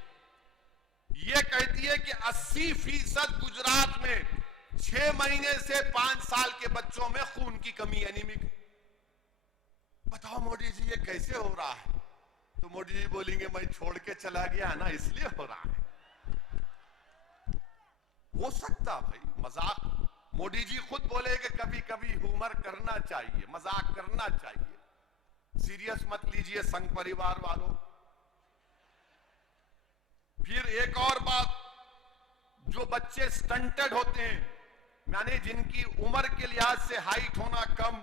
ये कहती है कि 80% गुजरात में 6 महीने से 5 साल के बच्चों में खून की कमी, एनीमिक। बताओ मोदी जी ये कैसे हो रहा है? तो मोदी जी बोलेंगे मैं छोड़ के चला गया ना इसलिए हो रहा है। हो सकता भाई मजाक, मोदी जी खुद बोले कि कभी कभी ह्यूमर करना चाहिए, मजाक करना चाहिए, सीरियस मत लीजिए संघ परिवार वालों। फिर एक और बात, जो बच्चे स्टंटेड होते हैं, यानी जिनकी उम्र के लिहाज से हाइट होना कम,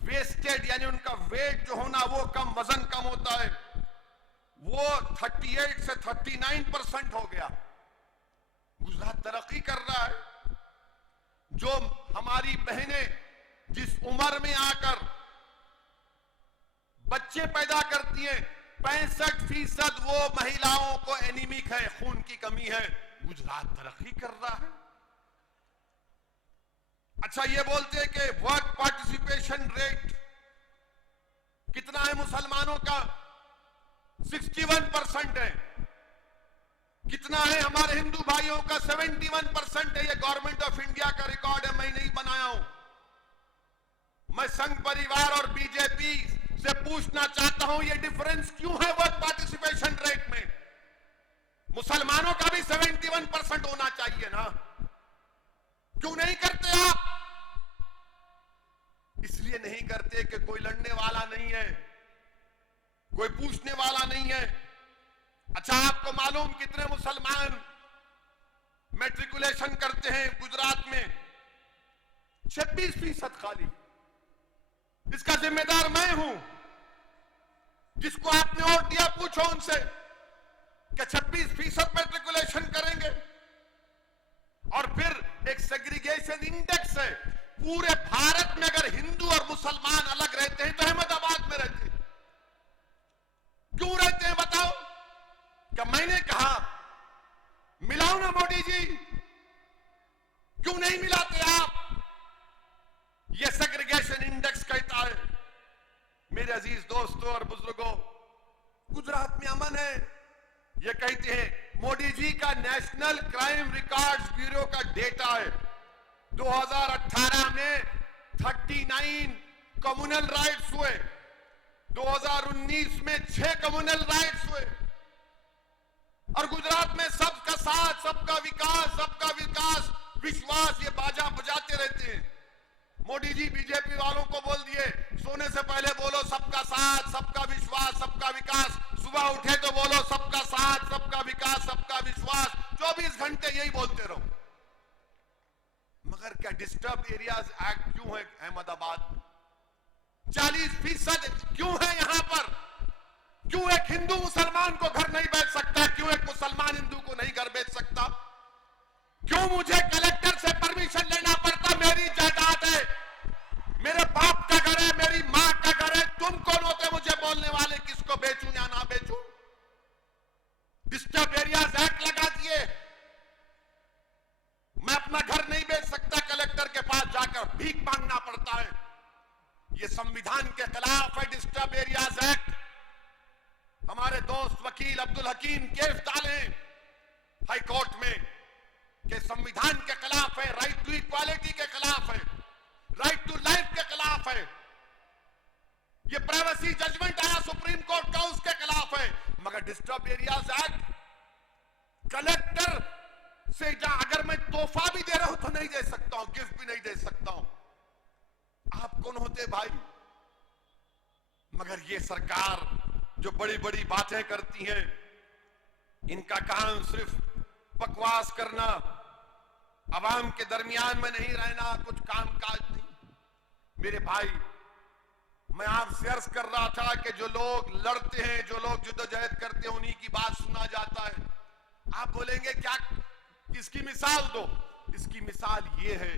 वेस्टेड यानी उनका वेट जो होना वो कम, वजन कम होता है, वो 38 से 39% हो गया। गुजरात तरक्की कर रहा है। जो हमारी बहनें जिस उम्र में आकर बच्चे पैदा करती हैं, 65% वो महिलाओं को एनीमिक है, खून की कमी है। गुजरात तरक्की कर रहा है। अच्छा, ये बोलते हैं कि वर्क पार्टिसिपेशन रेट कितना है मुसलमानों का? 61% है। कितना है हमारे हिंदू भाइयों का? 71% है। ये गवर्नमेंट ऑफ इंडिया का रिकॉर्ड है, मैं नहीं बनाया हूं। मैं संघ परिवार और बीजेपी से पूछना चाहता हूं, ये डिफरेंस क्यों है वर्क पार्टिसिपेशन रेट में? मुसलमानों का भी 71% होना चाहिए ना, क्यों नहीं करते आप? इसलिए नहीं करते कि कोई लड़ने वाला नहीं है, कोई पूछने वाला नहीं है। अच्छा, आपको मालूम कितने मुसलमान मैट्रिकुलेशन करते हैं गुजरात में? 26% खाली। इसका जिम्मेदार मैं हूं। जिसको आपने वोट दिया पूछो उनसे कि 26% मैट्रिकुलेशन करेंगे। और फिर एक सेग्रीगेशन इंडेक्स है, पूरे भारत में अगर हिंदू और मुसलमान अलग रहते हैं तो अहमदाबाद में रहते हैं। क्यों रहते हैं बताओ? क्या मैंने कहा मिलाओ ना मोदी जी? क्यों नहीं मिलाते आप? यह सेग्रीगेशन इंडेक्स कहता है। मेरे अजीज दोस्तों और बुजुर्गों, गुजरात में अमन है। यह कहते हैं, मोदी जी का नेशनल क्राइम रिकॉर्ड्स ब्यूरो का डेटा है, 2018 में 39 कम्युनल राइट्स हुए, 2019 में 6 कम्युनल राइट्स हुए। और गुजरात में सबका साथ, सबका विकास, विश्वास, ये बाजा बजाते रहते हैं। मोदी जी बीजेपी वालों को बोल दिए, सोने से पहले बोलो सबका साथ, सबका विश्वास, सबका विकास। सुबह उठे तो बोलो सबका साथ, सबका विकास, सबका विश्वास। 24 घंटे यही बोलते रहो। मगर क्या डिस्टर्ब एरियाज एक्ट क्यों है अहमदाबाद? 40% क्यों है यहां पर? क्यों एक हिंदू मुसलमान को घर नहीं बेच सकता? क्यों एक मुसलमान हिंदू को नहीं घर बेच सकता? क्यों मुझे कलेक्टर से परमिशन लेना पड़ता? मेरी जायदाद है, मेरे बाप का घर है, मेरी मां का घर है। तुम कौन होते मुझे बोलने वाले किसको बेचूं या ना बेचूं? डिस्टर्ब एरियाज एक्ट लगा दिए। मैं अपना घर नहीं बेच सकता, कलेक्टर के पास जाकर भीख मांगना पड़ता है। यह संविधान के खिलाफ है डिस्टर्ब एरियाज एक्ट। हमारे दोस्त वकील अब्दुल हकीम केस डाले हाई कोर्ट में कि संविधान के खिलाफ है, राइट टू इक्वालिटी के खिलाफ है, राइट टू लाइफ के खिलाफ है। ये प्राइवेसी जजमेंट आया सुप्रीम कोर्ट का, उसके खिलाफ है। मगर डिस्टर्ब एरियाज एक्ट, कलेक्टर से अगर मैं तोहफा भी दे रहा हूं तो नहीं दे सकता हूं, गिफ्ट भी नहीं दे सकता हूं। आप कौन होते भाई? मगर ये सरकार जो बड़ी बड़ी बातें करती हैं, इनका काम सिर्फ बकवास करना, आवाम के दरमियान में नहीं रहना, कुछ काम काज नहीं। मेरे भाई, मैं आपसे अर्ज कर रहा था कि जो लोग लड़ते हैं, जो लोग जद्दोजहद करते हैं, उन्हीं की बात सुना जाता है। आप बोलेंगे क्या, इसकी मिसाल दो? इसकी मिसाल ये है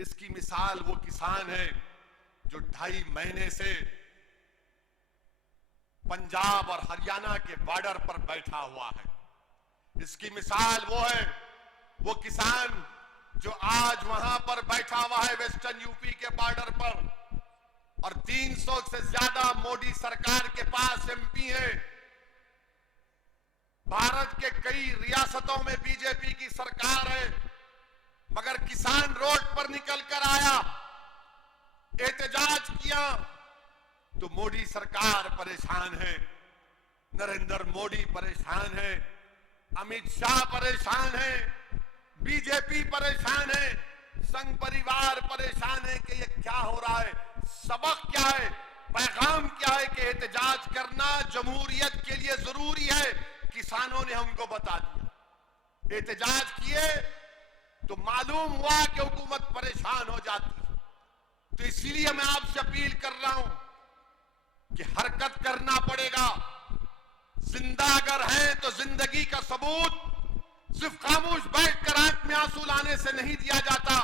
इसकी मिसाल वो किसान है जो 2.5 महीने से पंजाब और हरियाणा के बॉर्डर पर बैठा हुआ है। इसकी मिसाल वो है, वो किसान जो आज वहां पर बैठा हुआ है वेस्टर्न यूपी के बॉर्डर पर, और 300 से ज्यादा मोदी सरकार के पास एमपी है। भारत के कई रियासतों में बीजेपी की सरकार है, मगर किसान रोड पर निकल कर आया, एहतजाज किया, तो मोदी सरकार परेशान है, नरेंद्र मोदी परेशान है, अमित शाह परेशान है, बीजेपी परेशान है, संघ परिवार परेशान है कि ये क्या हो रहा है। सबक क्या है, पैगाम क्या है कि एहतजाज करना जमहूरियत के लिए जरूरी है। किसानों ने हमको बता दिया, एहतजाज किए तो मालूम हुआ कि हुकूमत परेशान हो जाती है। तो इसीलिए मैं आपसे अपील कर रहा हूं कि हरकत करना पड़ेगा। जिंदा अगर है तो जिंदगी का सबूत सिर्फ खामोश बैठकर आंख में आंसू लाने से नहीं दिया जाता।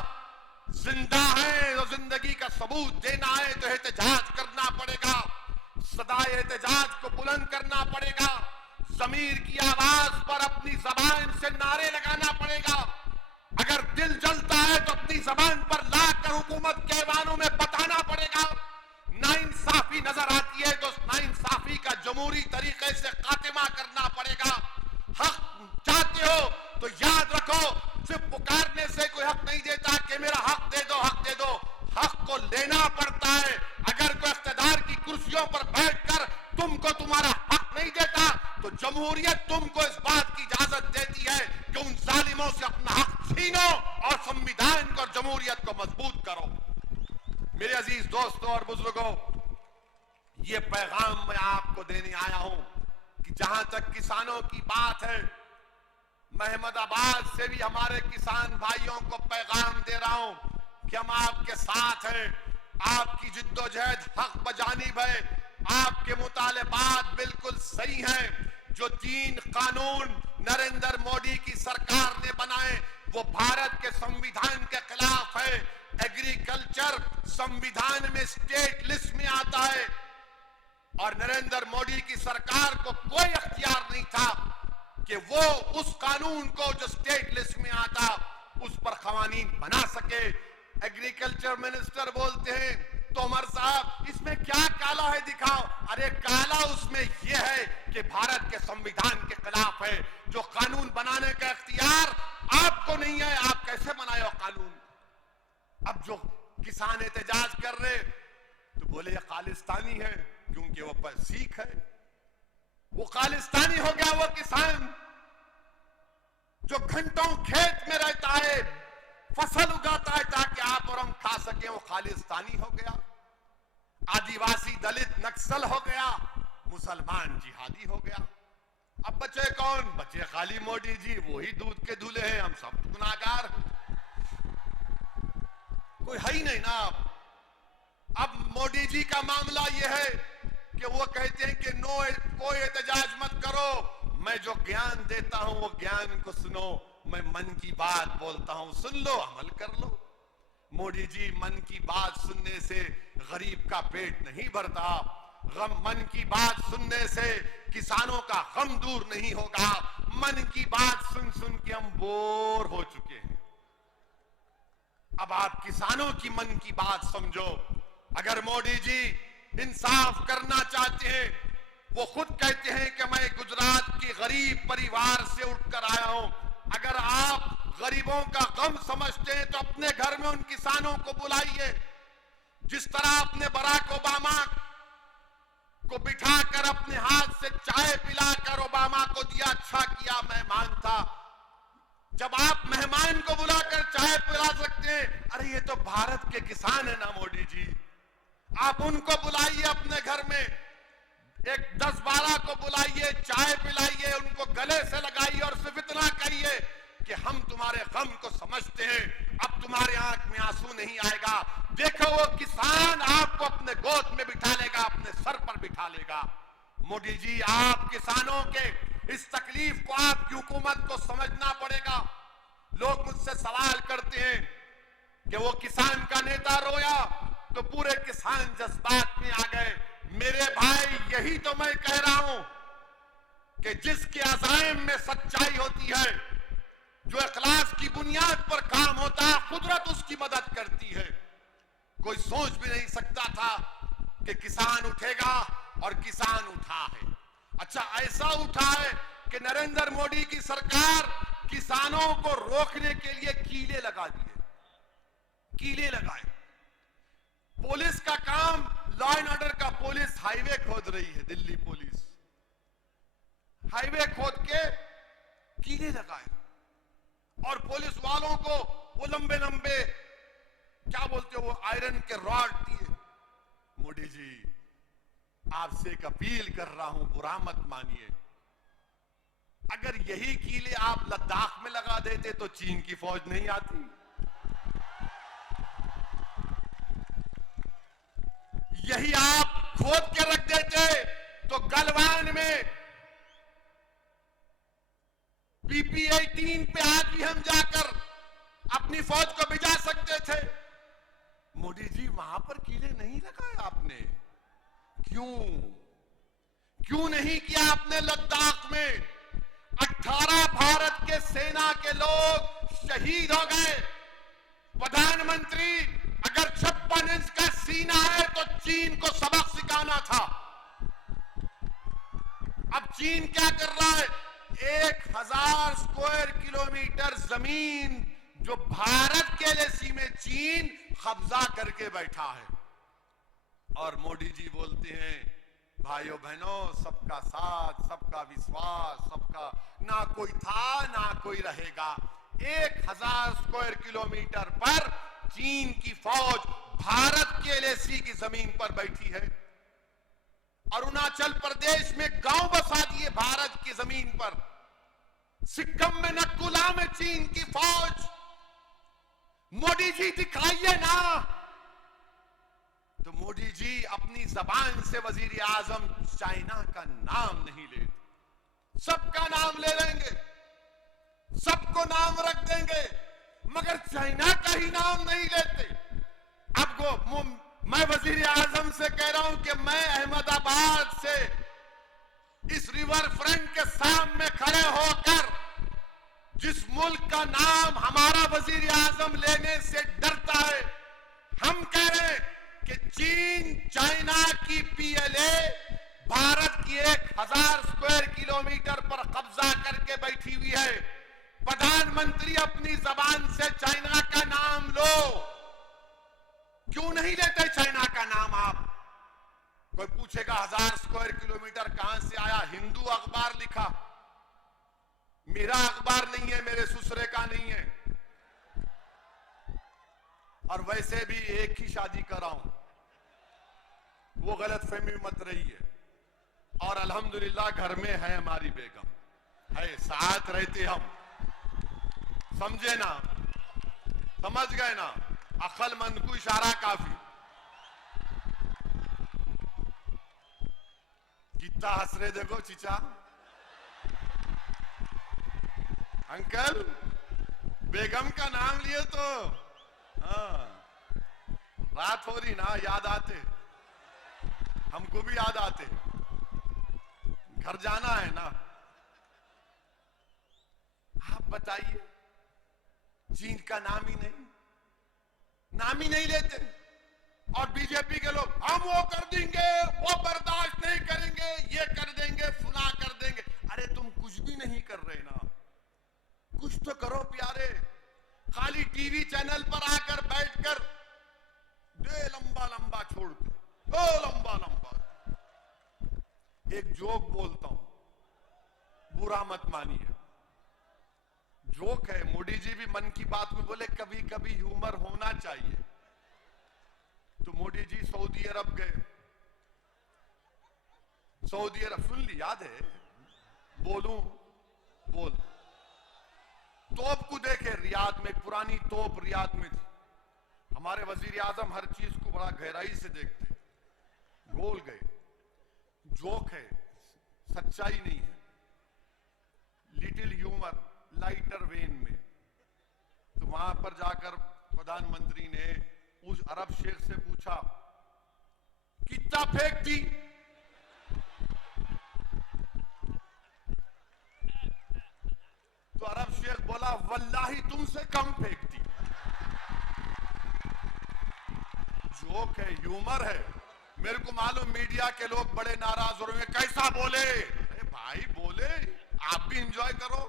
जिंदा है तो जिंदगी का सबूत देना है तो एहतजाज करना पड़ेगा, सदा एहतजाज को बुलंद करना पड़ेगा, ज़मीर की आवाज पर अपनी जबान से नारे लगाना पड़ेगा। अगर दिल जलता है तो अपनी जबान पर लाकर हुकूमत के ऐवानों में बताना पड़ेगा। नाइंसाफी नजर आती है तो नाइंसाफी का जमहूरी तरीके से खात्मा करना पड़ेगा। हक चाहते हो तो याद रखो, सिर्फ पुकारने से कोई हक नहीं देता कि मेरा हक दे दो, हक दे दो। हक को लेना पड़ता है। अगर कोई इख्तिदार की कुर्सियों पर बैठकर तुमको तुम्हारा हक नहीं देता तो जमहूरियत तुमको इस बात की इजाजत देती है कि उन जालिमों से अपना हक छीनो और संविधान को और जमहूरियत को मजबूत करो। मेरे अजीज दोस्तों और बुजुर्गों, ये पैगाम मैं आपको देने आया हूं कि जहां तक किसानों की बात है, मैं अहमदाबाद से भी हमारे किसान भाइयों को पैगाम दे रहा हूं कि हम आपके साथ हैं। आपकी जिद्दोजहद हक बजानिब है, आपके मुतालिबात बिल्कुल सही हैं। जो 3 कानून नरेंद्र मोदी की सरकार ने बनाए वो भारत के संविधान के खिलाफ है। एग्रीकल्चर संविधान में स्टेट लिस्ट में आता है और नरेंद्र मोदी की सरकार को कोई अख्तियार नहीं था कि वो उस कानून को जो स्टेट लिस्ट में आता उस पर कवानीन बना सके। एग्रीकल्चर मिनिस्टर बोलते हैं तोमर साहब इसमें क्या काला है दिखाओ। अरे काला उसमें यह है कि भारत के संविधान के खिलाफ है। जो कानून बनाने का इख्तियार आपको नहीं है, आप कैसे बनाए हो कानून। अब जो किसान एहतजाज कर रहे तो बोले ये खालिस्तानी है क्योंकि वो सिख है। वो खालिस्तानी हो गया वो किसान जो घंटों खेत में रहता है, फसल उगाता है ताकि आप और हम खा सके, वो खालिस्तानी हो गया। आदिवासी दलित नक्सल हो गया, मुसलमान जिहादी हो गया। अब बचे कौन? बचे खाली मोदी जी, वही दूध के दूल्हे हैं, हम सब गुनाहगार। कोई है ही नहीं ना। अब मोदी जी का मामला यह है कि वो कहते हैं कि कोई एहतजाज मत करो, मैं जो ज्ञान देता हूं वो ज्ञान को सुनो, मैं मन की बात बोलता हूं, सुन लो, अमल कर लो। मोदी जी मन की बात सुनने से गरीब का पेट नहीं भरता, मन की बात सुनने से किसानों का गम दूर नहीं होगा। मन की बात सुन सुन के हम बोर हो चुके हैं। अब आप किसानों की मन की बात समझो। अगर मोदी जी इंसाफ करना चाहते हैं, वो खुद कहते हैं कि मैं गुजरात के गरीब परिवार से उठकर आया हूं। अगर आप गरीबों का गम समझते हैं तो अपने घर में उन किसानों को बुलाइए। जिस तरह आपने बराक ओबामा को बिठाकर अपने हाथ से चाय पिलाकर ओबामा को दिया, अच्छा किया, मेहमान था। जब आप मेहमान को बुलाकर चाय पिला सकते हैं, अरे ये तो भारत के किसान है ना मोदी जी, आप उनको बुलाइए अपने घर में, एक 10-12 को बुलाइए, चाय पिलाइए, उनको गले से लगाइए और सिर्फ इतना कहिए कि हम तुम्हारे गम को समझते हैं, अब तुम्हारे आंख में आंसू नहीं आएगा। देखो वो किसान आपको अपने गोद में बिठा लेगा, अपने सर पर बिठा लेगा। मोदी जी, आप किसानों के इस तकलीफ को आपकी हुकूमत को समझना पड़ेगा। लोग मुझसे सवाल करते हैं कि वो किसान का नेता रोया तो पूरे किसान जज्बात में आ गए। मेरे भाई, यही तो मैं कह रहा हूं कि जिसके अज़ाइम में सच्चाई होती है, जो इखलास की बुनियाद पर काम होता है, कुदरत उसकी मदद करती है। कोई सोच भी नहीं सकता था कि किसान उठेगा, और किसान उठा है। अच्छा, ऐसा उठा है कि नरेंद्र मोदी की सरकार किसानों को रोकने के लिए कीले लगा दिए, कीले लगाए। पुलिस का काम, लॉ एंड ऑर्डर का, पुलिस हाईवे खोद रही है, दिल्ली पुलिस हाईवे खोद के कीले लगाए, और पुलिस वालों को वो लंबे लंबे, क्या बोलते हो, वो आयरन के रॉड दिए। मोदी जी, आपसे एक अपील कर रहा हूं, बुरा मत मानिए। अगर यही कीले आप लद्दाख में लगा देते तो चीन की फौज नहीं आती। यही आप खोद के रख देते तो गलवान में PP-18 पे आज भी हम जाकर अपनी फौज को भिजा सकते थे। मोदी जी, वहां पर कीले नहीं लगाए आपने। क्यों नहीं किया आपने? लद्दाख में 18 भारत के सेना के लोग शहीद हो गए। प्रधानमंत्री, अगर 56 इंच का सीना है तो चीन को सबक सिखाना था। अब चीन क्या कर रहा है? 1000 स्क्वायर किलोमीटर जमीन जो भारत के एलएसी में चीन कब्जा करके बैठा है। और मोदी जी बोलते हैं, भाइयों बहनों, सबका साथ, सबका विश्वास, सबका, ना कोई था ना कोई रहेगा। 1000 स्क्वायर किलोमीटर पर चीन की फौज भारत के एलएसी की जमीन पर बैठी है। अरुणाचल प्रदेश में गांव बसा दिए भारत की जमीन पर। सिक्किम में नक्कुला में चीन की फौज। मोदी जी, दिखाइए ना। तो मोदी जी अपनी जबान से वजीर आजम चाइना का नाम नहीं लेते। सबका नाम ले लेंगे, सबको नाम रख देंगे, मगर चाइना का ही नाम नहीं लेते। अब मैं वजीर आजम से कह रहा हूं कि मैं अहमदाबाद से इस रिवर फ्रंट के सामने खड़े होकर, जिस मुल्क का नाम हमारा वजीर आजम लेने से डरता है, हम कह रहे हैं कि चीन चाइना की PLA भारत की 1000 स्क्वायर किलोमीटर पर कब्जा करके बैठी हुई है। प्रधानमंत्री, अपनी जबान से चाइना का नाम लो। क्यों नहीं लेते चाइना का नाम आप? कोई पूछेगा 1000 स्क्वायर किलोमीटर कहां से आया? हिंदू अखबार लिखा। मेरा अखबार नहीं है, मेरे ससुरे का नहीं है। और वैसे भी एक ही शादी कर रहा हूं, वो गलतफहमी मत रही है। और अल्हम्दुलिल्लाह घर में है हमारी बेगम, है, साथ रहते हम। समझे ना? समझ गए ना? अक्लमंद को इशारा काफी। कितना हंस रहे देखो चीचा। अंकल, बेगम का नाम लिए तो हाँ, रात हो रही ना, याद आते, हमको भी याद आते। घर जाना है ना। आप बताइए, चीन का नाम ही नहीं लेते। और बीजेपी के लोग, हम वो कर देंगे, वो बर्दाश्त नहीं करेंगे, ये कर देंगे, फुला कर देंगे। अरे तुम कुछ भी नहीं कर रहे ना, कुछ तो करो प्यारे। खाली टीवी चैनल पर आकर बैठकर दे लंबा लंबा छोड़ते, ओ लंबा लंबा। एक जोक बोलता हूं, बुरा मत मानिए, जोक है। मोदी जी भी मन की बात में बोले कभी कभी ह्यूमर होना चाहिए। तो मोदी जी सऊदी अरब गए। सऊदी अरब, सुन ली, याद है? बोल। तोप को देखे, रियाद में पुरानी तोप रियाद में थी। हमारे वजीर आजम हर चीज को बड़ा गहराई से देखते। बोल गए, जोक है, सच्चाई नहीं है, लिटिल ह्यूमर, लाइटर वेन में। तो वहां पर जाकर खुदा प्रधानमंत्री ने उस अरब शेख से पूछा कितना फेंकती, तो अरब शेख बोला वल्लाही तुमसे कम फेंकती। जोक है, ह्यूमर है। मेरे को मालूम मीडिया के लोग बड़े नाराज हो रहे हैं, कैसा बोले। अरे भाई बोले, आप भी एंजॉय करो,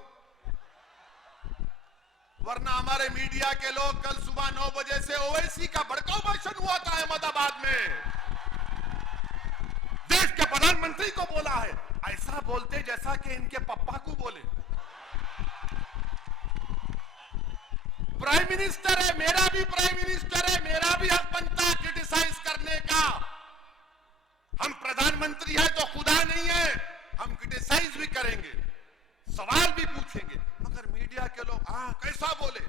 वरना हमारे मीडिया के लोग कल सुबह 9 बजे से ओवैसी का भड़काऊ भाषण हुआ था अहमदाबाद में, देश के प्रधानमंत्री को बोला है, ऐसा बोलते जैसा कि इनके पप्पा को बोले। प्राइम मिनिस्टर है, मेरा भी प्राइम मिनिस्टर है, मेरा भी हक बनता है क्रिटिसाइज करने का। हम प्रधानमंत्री है तो खुदा नहीं है, हम क्रिटिसाइज भी करेंगे, सवाल भी पूछेंगे, मगर मीडिया के लोग कैसा बोले।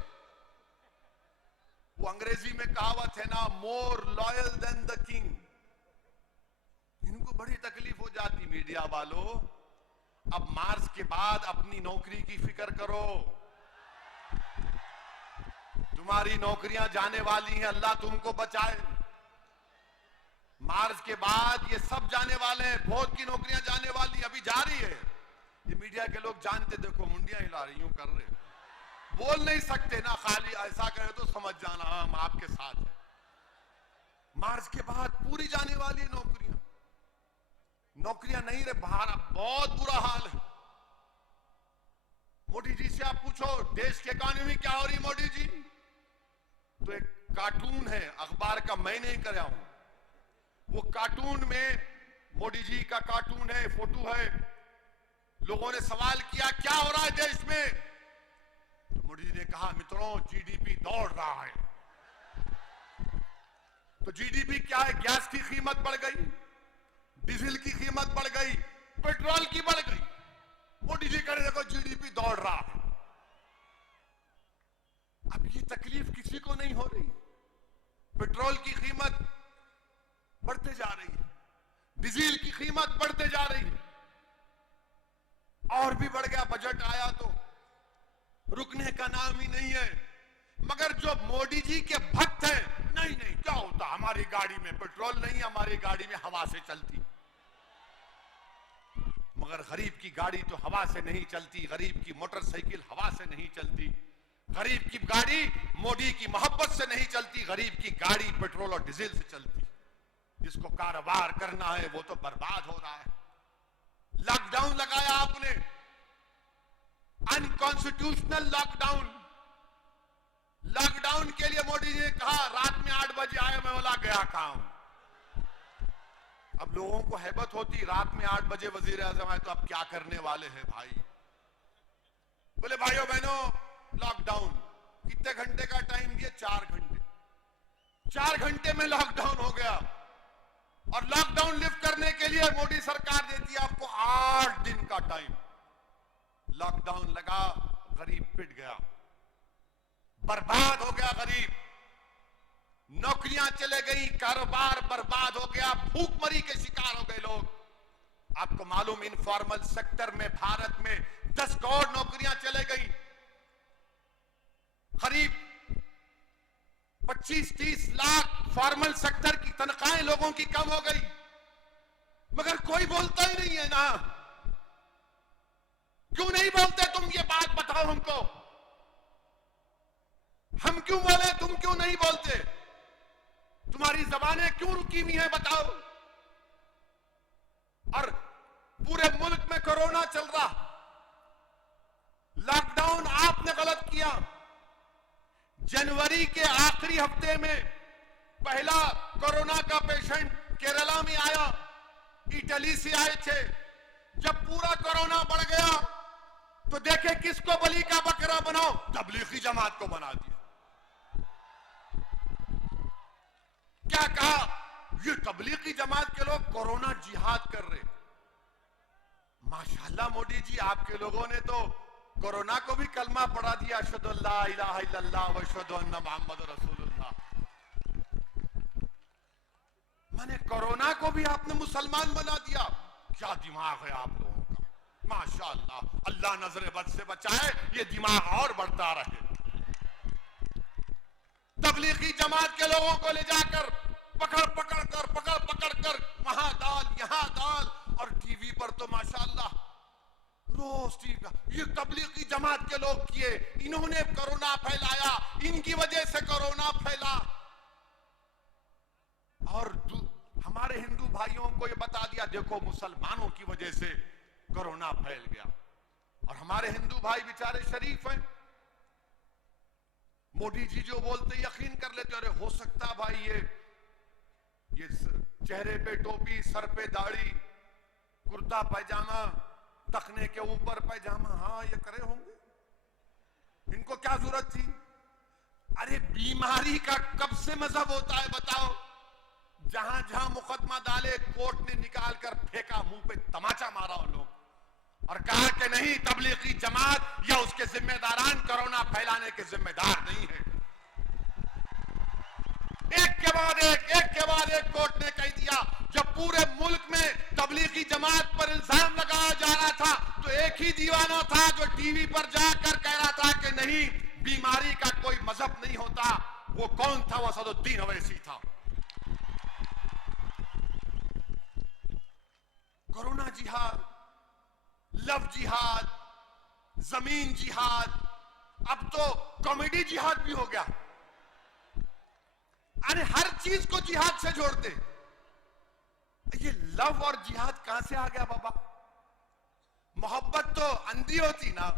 वो अंग्रेजी में कहावत है ना, more loyal than the king. इनको बड़ी तकलीफ हो जाती मीडिया वालों। अब मार्च के बाद अपनी नौकरी की फिक्र करो, तुम्हारी नौकरियां जाने वाली हैं, अल्लाह तुमको बचाए। मार्च के बाद ये सब जाने वाले हैं, फौज की नौकरियां जाने वाली, अभी जा रही है। ये मीडिया के लोग जानते, देखो मुंडियां हिला रही, यूं कर रहे, बोल नहीं सकते ना, खाली ऐसा कहे तो समझ जाना हम आपके साथ है। मार्च के बाद पूरी जाने वाली नौकरियां, नौकरियां नहीं रहे, बाहर बहुत बुरा हाल है। मोदी जी से आप पूछो देश की इकोनॉमी क्या हो रही मोदी जी, तो एक कार्टून है अखबार का, मैं नहीं कराया हूं, वो कार्टून में मोदी जी का कार्टून है, फोटो है। लोगों ने सवाल किया क्या हो रहा है देश में, तो मोदी जी ने कहा मित्रों जीडीपी दौड़ रहा है। तो जीडीपी क्या है, गैस की कीमत बढ़ गई, डीजल की कीमत बढ़ गई, पेट्रोल की बढ़ गई। मोदी जी कह रहे देखो जीडीपी दौड़ रहा है। अब ये तकलीफ किसी को नहीं हो रही, पेट्रोल की कीमत बढ़ते जा रही है, डीजल की कीमत बढ़ते जा रही है, और भी बढ़ गया। बजट आया तो रुकने का नाम ही नहीं है। मगर जो मोदी जी के भक्त हैं, नहीं नहीं क्या होता, हमारी गाड़ी में पेट्रोल नहीं, हमारी गाड़ी में हवा से चलती। मगर गरीब की गाड़ी तो हवा से नहीं चलती, गरीब की मोटरसाइकिल हवा से नहीं चलती, गरीब की गाड़ी मोदी की मोहब्बत से नहीं चलती, गरीब की गाड़ी पेट्रोल और डीजल से चलती। जिसको कारोबार करना है वो तो बर्बाद हो रहा है। लॉकडाउन लगाया आपने, अनकॉन्स्टिट्यूशनल लॉकडाउन। लॉकडाउन के लिए मोदी जी ने कहा रात में 8 बजे आए, मैं बोला गया काम। अब लोगों को हैबत होती, रात में 8 बजे वजीर आजम आए तो अब क्या करने वाले हैं भाई। बोले भाइयों बहनों लॉकडाउन, कितने घंटे का टाइम दिए, 4 घंटे। 4 घंटे में लॉकडाउन हो गया। और लॉकडाउन लिफ्ट करने के लिए मोदी सरकार देती है आपको 8 दिन का टाइम। लॉकडाउन लगा, गरीब पिट गया, बर्बाद हो गया गरीब, नौकरियां चले गई, कारोबार बर्बाद हो गया, भूखमरी के शिकार हो गए लोग। आपको मालूम इनफॉर्मल सेक्टर में भारत में 10 करोड़ नौकरियां चले गई, करीब 25-30 लाख फॉर्मल सेक्टर की तनख्वाहें लोगों की कम हो गई। मगर कोई बोलता ही नहीं है ना। क्यों नहीं बोलते तुम, ये बात बताओ हमको। हम क्यों बोले, तुम क्यों नहीं बोलते, तुम्हारी जबानें क्यों रुकी हुई हैं बताओ। और पूरे मुल्क में कोरोना चल रहा, लॉकडाउन आपने गलत किया। जनवरी के आखिरी हफ्ते में पहला कोरोना का पेशेंट केरला में आया, इटली से आए थे। जब पूरा कोरोना बढ़ गया तो देखे किसको बलि का बकरा बनाओ, तबलीगी जमात को बना दिया। क्या कहा, ये तबलीगी जमात के लोग कोरोना जिहाद कर रहे। माशाल्लाह मोदी जी, आपके लोगों ने तो कोरोना को भी कलमा पढ़ा दिया, अशहदु अल्ला इलाहा इल्लल्लाह व अशहदु अन्ना मुहम्मद रसूलुल्लाह। माने कोरोना को भी आपने मुसलमान बना दिया। क्या दिमाग है आप लोगों का, माशाल्लाह। अल्लाह नजर बद से बचाए, ये दिमाग और बढ़ता रहे। तबलीगी जमात के लोगों को ले जाकर पकड़ पकड़ कर वहां डाल यहां डाल, और टीवी पर तो माशाअल्लाह रोज टीवी, ये तबलीगी जमात के लोग किए, इन्होंने कोरोना फैलाया, इनकी वजह से कोरोना फैला। और हमारे हिंदू भाइयों को ये बता दिया देखो मुसलमानों की वजह से कोरोना फैल गया। और हमारे हिंदू भाई बेचारे शरीफ हैं, मोदी जी जो बोलते यकीन कर लेते, अरे हो सकता भाई ये चेहरे पे टोपी, सर पे दाढ़ी, कुर्ता पैजामा, तखने के ऊपर पैजामा, हाँ ये करे होंगे, इनको क्या जरूरत थी? अरे बीमारी का कब से मजहब होता है बताओ? जहां जहां मुकदमा डाले कोर्ट ने निकाल कर फेंका, मुंह पे तमाचा मारा उन लोग और कहा कि नहीं तबलीगी जमात या उसके जिम्मेदारान कोरोना फैलाने के जिम्मेदार नहीं है। एक के बाद एक कोर्ट ने कह दिया। जब पूरे मुल्क में तबलीगी जमात पर इल्जाम लगाया जा रहा था तो एक ही दीवाना था जो टीवी पर जाकर कह रहा था कि नहीं बीमारी का कोई मजहब नहीं होता। वो कौन था? वो असदुद्दीन ओवैसी था। कोरोना जिहाद, लव जिहाद, जमीन जिहाद, अब तो कॉमेडी जिहाद भी हो गया। अरे हर चीज को जिहाद से जोड़ते। ये लव और जिहाद कहां से आ गया बाबा? मोहब्बत तो अंधी होती ना।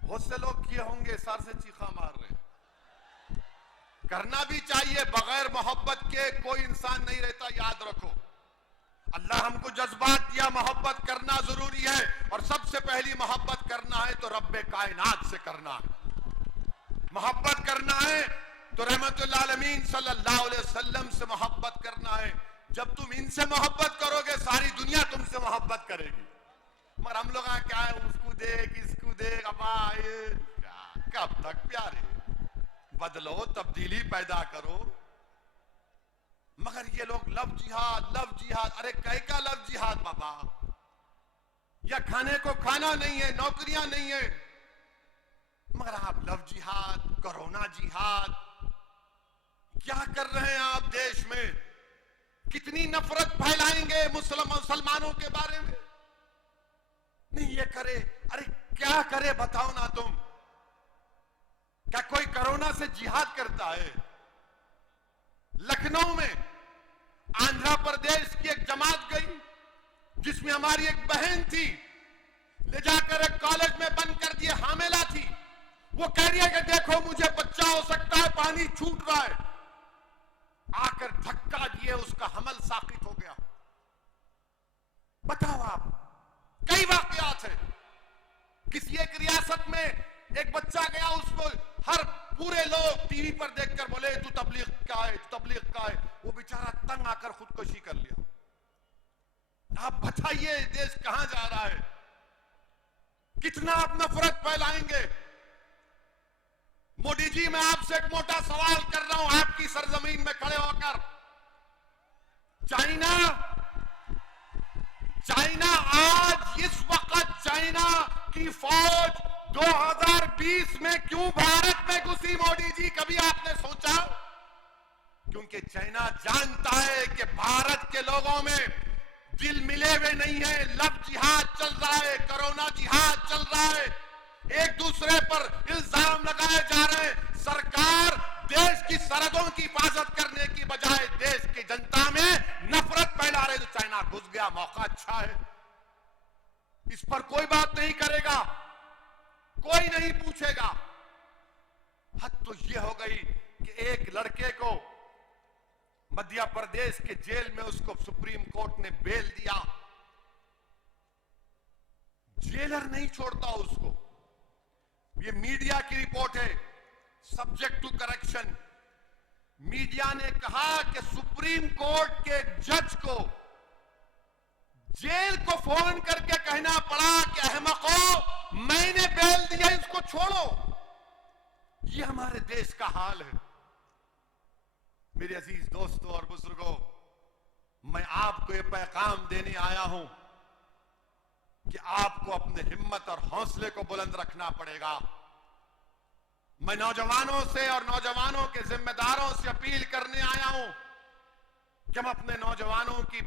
बहुत से लोग किए होंगे, सर से चीखा मार रहे। करना भी चाहिए, बगैर मोहब्बत के कोई इंसान नहीं रहता, याद रखो। अल्लाह हमको जज्बात दिया, मोहब्बत करना जरूरी है, और सबसे पहली मोहब्बत करना है तो रब्बे कायनात से करना है। मोहब्बत करना है तो रहमतुल्लाह आलमीन सल्लल्लाहु अलैहि वसल्लम से मोहब्बत करना है। जब तुम इनसे मोहब्बत करोगे सारी दुनिया तुमसे मोहब्बत करेगी। मगर हम लोग क्या है, उसको देख इसको देख, कब तक प्यारे? बदलो, तब्दीली पैदा करो। मगर ये लोग लव जिहाद, अरे कह का लव जिहाद बाबा? या खाने को खाना नहीं है, नौकरियां नहीं है, मगर आप लव जिहाद, कोरोना जिहाद, क्या कर रहे हैं आप देश में? कितनी नफरत फैलाएंगे मुसलमानों के बारे में? नहीं ये करे, अरे क्या करे बताओ ना तुम? क्या कोई कोरोना से जिहाद करता है? लखनऊ में आंध्र प्रदेश की एक जमात गई जिसमें हमारी एक बहन थी, ले जाकर एक कॉलेज में बंद कर दिए, हामिला थी। वो कह रही है कि देखो मुझे बच्चा हो सकता है, पानी छूट रहा है। आकर धक्का दिए, उसका हमल साकित हो गया। बताओ आप, कई वाकयात है। किसी एक रियासत में एक बच्चा गया, उसको हर पूरे लोग टीवी पर देखकर बोले तू तबलीग का है, तू तबलीग का है। वो बेचारा तंग आकर खुदकुशी कर लिया। आप बताइए देश कहां जा रहा है? कितना आप नफरत फैलाएंगे? मोदी जी, मैं आपसे एक मोटा सवाल कर रहा हूं आपकी सरजमीन में खड़े होकर। चाइना आज इस वक्त चाइना की फौज 2020 में क्यों भारत में घुसी? मोदी जी, कभी आपने सोचा? क्योंकि चाइना जानता है कि भारत के लोगों में दिल मिले हुए नहीं है। लव जिहाद चल रहा है, कोरोना जिहाद चल रहा है, एक दूसरे पर इल्जाम लगाए जा रहे हैं। सरकार देश की सरहदों की हिफाजत करने की बजाय देश की जनता में नफरत फैला रहे। तो चाइना घुस गया, मौका अच्छा है। इस पर कोई बात नहीं करेगा, कोई नहीं पूछेगा। हद तो यह हो गई कि एक लड़के को मध्य प्रदेश के जेल में उसको सुप्रीम कोर्ट ने बेल दिया। जेलर नहीं छोड़ता उसको। ये मीडिया की रिपोर्ट है, सब्जेक्ट टू करेक्शन। मीडिया ने कहा कि सुप्रीम कोर्ट के जज को जेल को फोन करके कहना पड़ा कि अहमको, मैंने बेल दिया, इसको छोड़ो। ये हमारे देश का हाल है। मेरे अजीज दोस्तों और बुजुर्गों, मैं आपको ये पैगाम देने आया हूं कि आपको अपने हिम्मत और हौसले को बुलंद रखना पड़ेगा। मैं नौजवानों से और नौजवानों के जिम्मेदारों से अपील करने आया हूं कि हम अपने नौजवानों की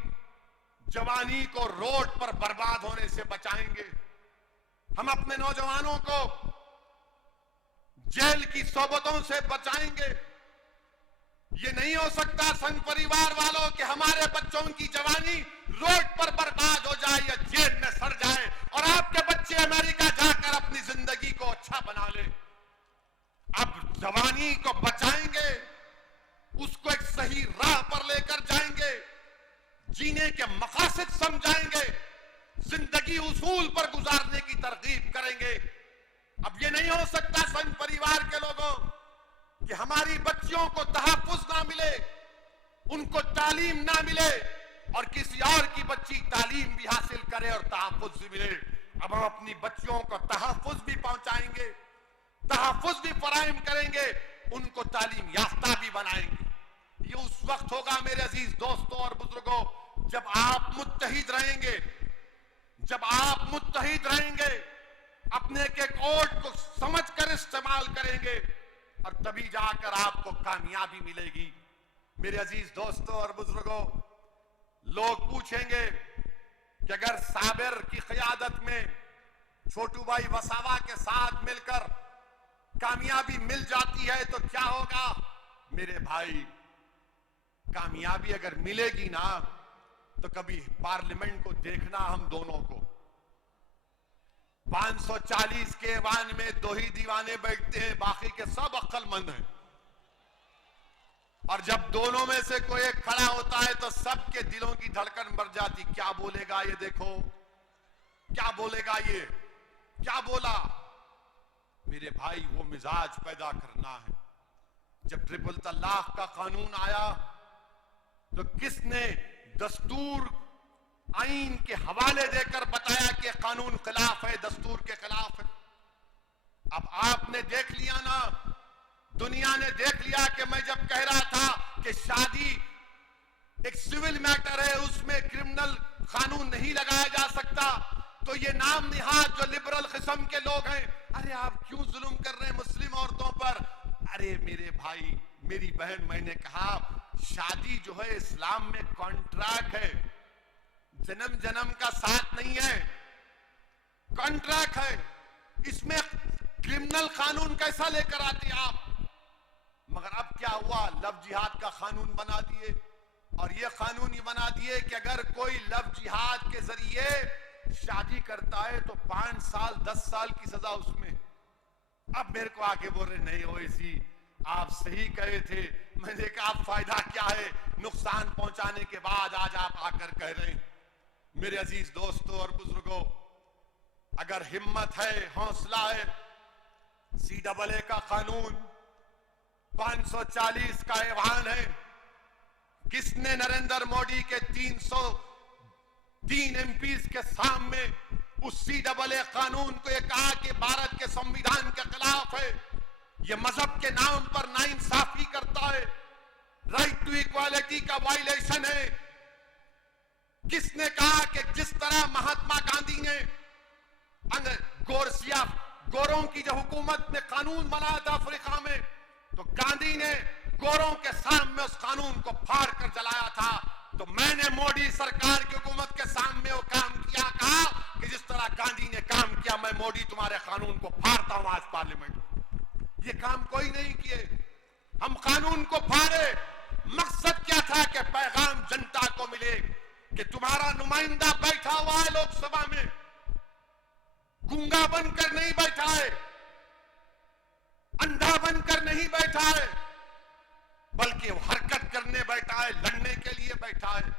जवानी को रोड पर बर्बाद होने से बचाएंगे। हम अपने नौजवानों को जेल की सोबतों से बचाएंगे। ये नहीं हो सकता संघ परिवार वालों कि हमारे बच्चों की जवानी रोड पर बर्बाद हो जाए या जेल में सड़ जाए और आपके बच्चे अमेरिका जाकर अपनी जिंदगी को अच्छा बना ले। अब जवानी को बचाएंगे, उसको एक सही राह पर लेकर जाएंगे, जीने के मकासद समझाएंगे, जिंदगी उसूल पर गुजारने की तरगीब करेंगे। अब ये नहीं हो सकता संघ परिवार के लोगों कि हमारी बच्चियों को तहफ्फुज ना मिले, उनको तालीम ना मिले और किसी और की बच्ची तालीम भी हासिल करे और तहफ्फुज भी मिले। अब हम अपनी बच्चियों को तहफ्फुज भी पहुंचाएंगे, तहफ्फुज भी फराहम करेंगे, उनको तालीम याफ्ता भी बनाएंगे। ये उस वक्त होगा मेरे अजीज दोस्तों और बुजुर्गों जब आप मुत्तहिद रहेंगे, जब आप मुत्तहिद रहेंगे, अपने के कोड को समझकर इस्तेमाल करेंगे और तभी जाकर आपको कामयाबी मिलेगी। मेरे अजीज दोस्तों और बुजुर्गों, लोग पूछेंगे कि अगर साबिर की क़यादत में छोटू भाई वसावा के साथ मिलकर कामयाबी मिल जाती है तो क्या होगा? मेरे भाई, कामयाबी अगर मिलेगी ना तो कभी पार्लियामेंट को देखना हम दोनों को। 540 के ऐवान में दो ही दीवाने बैठते हैं, बाकी के सब अक्लमंद हैं। और जब दोनों में से कोई एक खड़ा होता है तो सबके दिलों की धड़कन बढ़ जाती। क्या बोलेगा ये, देखो क्या बोलेगा ये, क्या बोला। मेरे भाई, वो मिजाज पैदा करना है। जब ट्रिपल तलाक का कानून आया तो किसने दस्तूर आईन के हवाले देकर बताया कि कानून खिलाफ है, दस्तूर के खिलाफ है? अब आपने देख लिया ना, दुनिया ने देख लिया कि मैं जब कह रहा था कि शादी एक सिविल मैटर है, उसमें क्रिमिनल कानून नहीं लगाया जा सकता, तो ये नाम निहाद जो लिबरल किस्म के लोग हैं, अरे आप क्यों जुल्म कर रहे हैं मुस्लिम औरतों पर? अरे मेरे भाई, मेरी बहन, मैंने कहा शादी जो है इस्लाम में कॉन्ट्रैक्ट है, जन्म जन्म का साथ नहीं है, कॉन्ट्रैक्ट है। इसमें क्रिमिनल कानून कैसा लेकर आते आप? मगर अब क्या हुआ, लव जिहाद का कानून बना दिए और ये कानून ही बना दिए कि अगर कोई लव जिहाद के जरिए शादी करता है तो 5 साल 10 साल की सजा उसमें। अब मेरे को आके बोल रहे नहीं हो इसी, आप सही कहे थे। मैंने कहा फायदा क्या है नुकसान पहुंचाने के बाद, आज आप आकर कह रहे हैं। मेरे अजीज दोस्तों और बुजुर्गों, अगर हिम्मत है, हौसला है, CAA का कानून 540 का ऐवान है। किसने नरेंद्र मोदी के 303 MPs के सामने उस CAA कानून को ये कहा कि भारत के संविधान के खिलाफ है, ये मजहब के नाम पर नाइंसाफी करता है, राइट टू इक्वालिटी का वायलेशन है? किसने कहा कि जिस तरह महात्मा गांधी ने गोरों की जो हुकूमत में कानून बनाया था अफ्रीका में, तो गांधी ने गोरों के सामने उस कानून को फाड़ कर जलाया था, तो मैंने मोदी सरकार की हुकूमत के सामने वो काम किया, कहा कि जिस तरह गांधी ने काम किया, मैं मोदी तुम्हारे कानून को फाड़ता हूं आज पार्लियामेंट में। ये काम कोई नहीं किए, हम कानून को फाड़े। मकसद क्या था कि पैगाम जनता को मिले कि तुम्हारा नुमाइंदा बैठा हुआ है लोकसभा में, गूंगा बनकर नहीं बैठा है, अंधा बनकर नहीं बैठा है, बल्कि वो हरकत करने बैठा है, लड़ने के लिए बैठा है।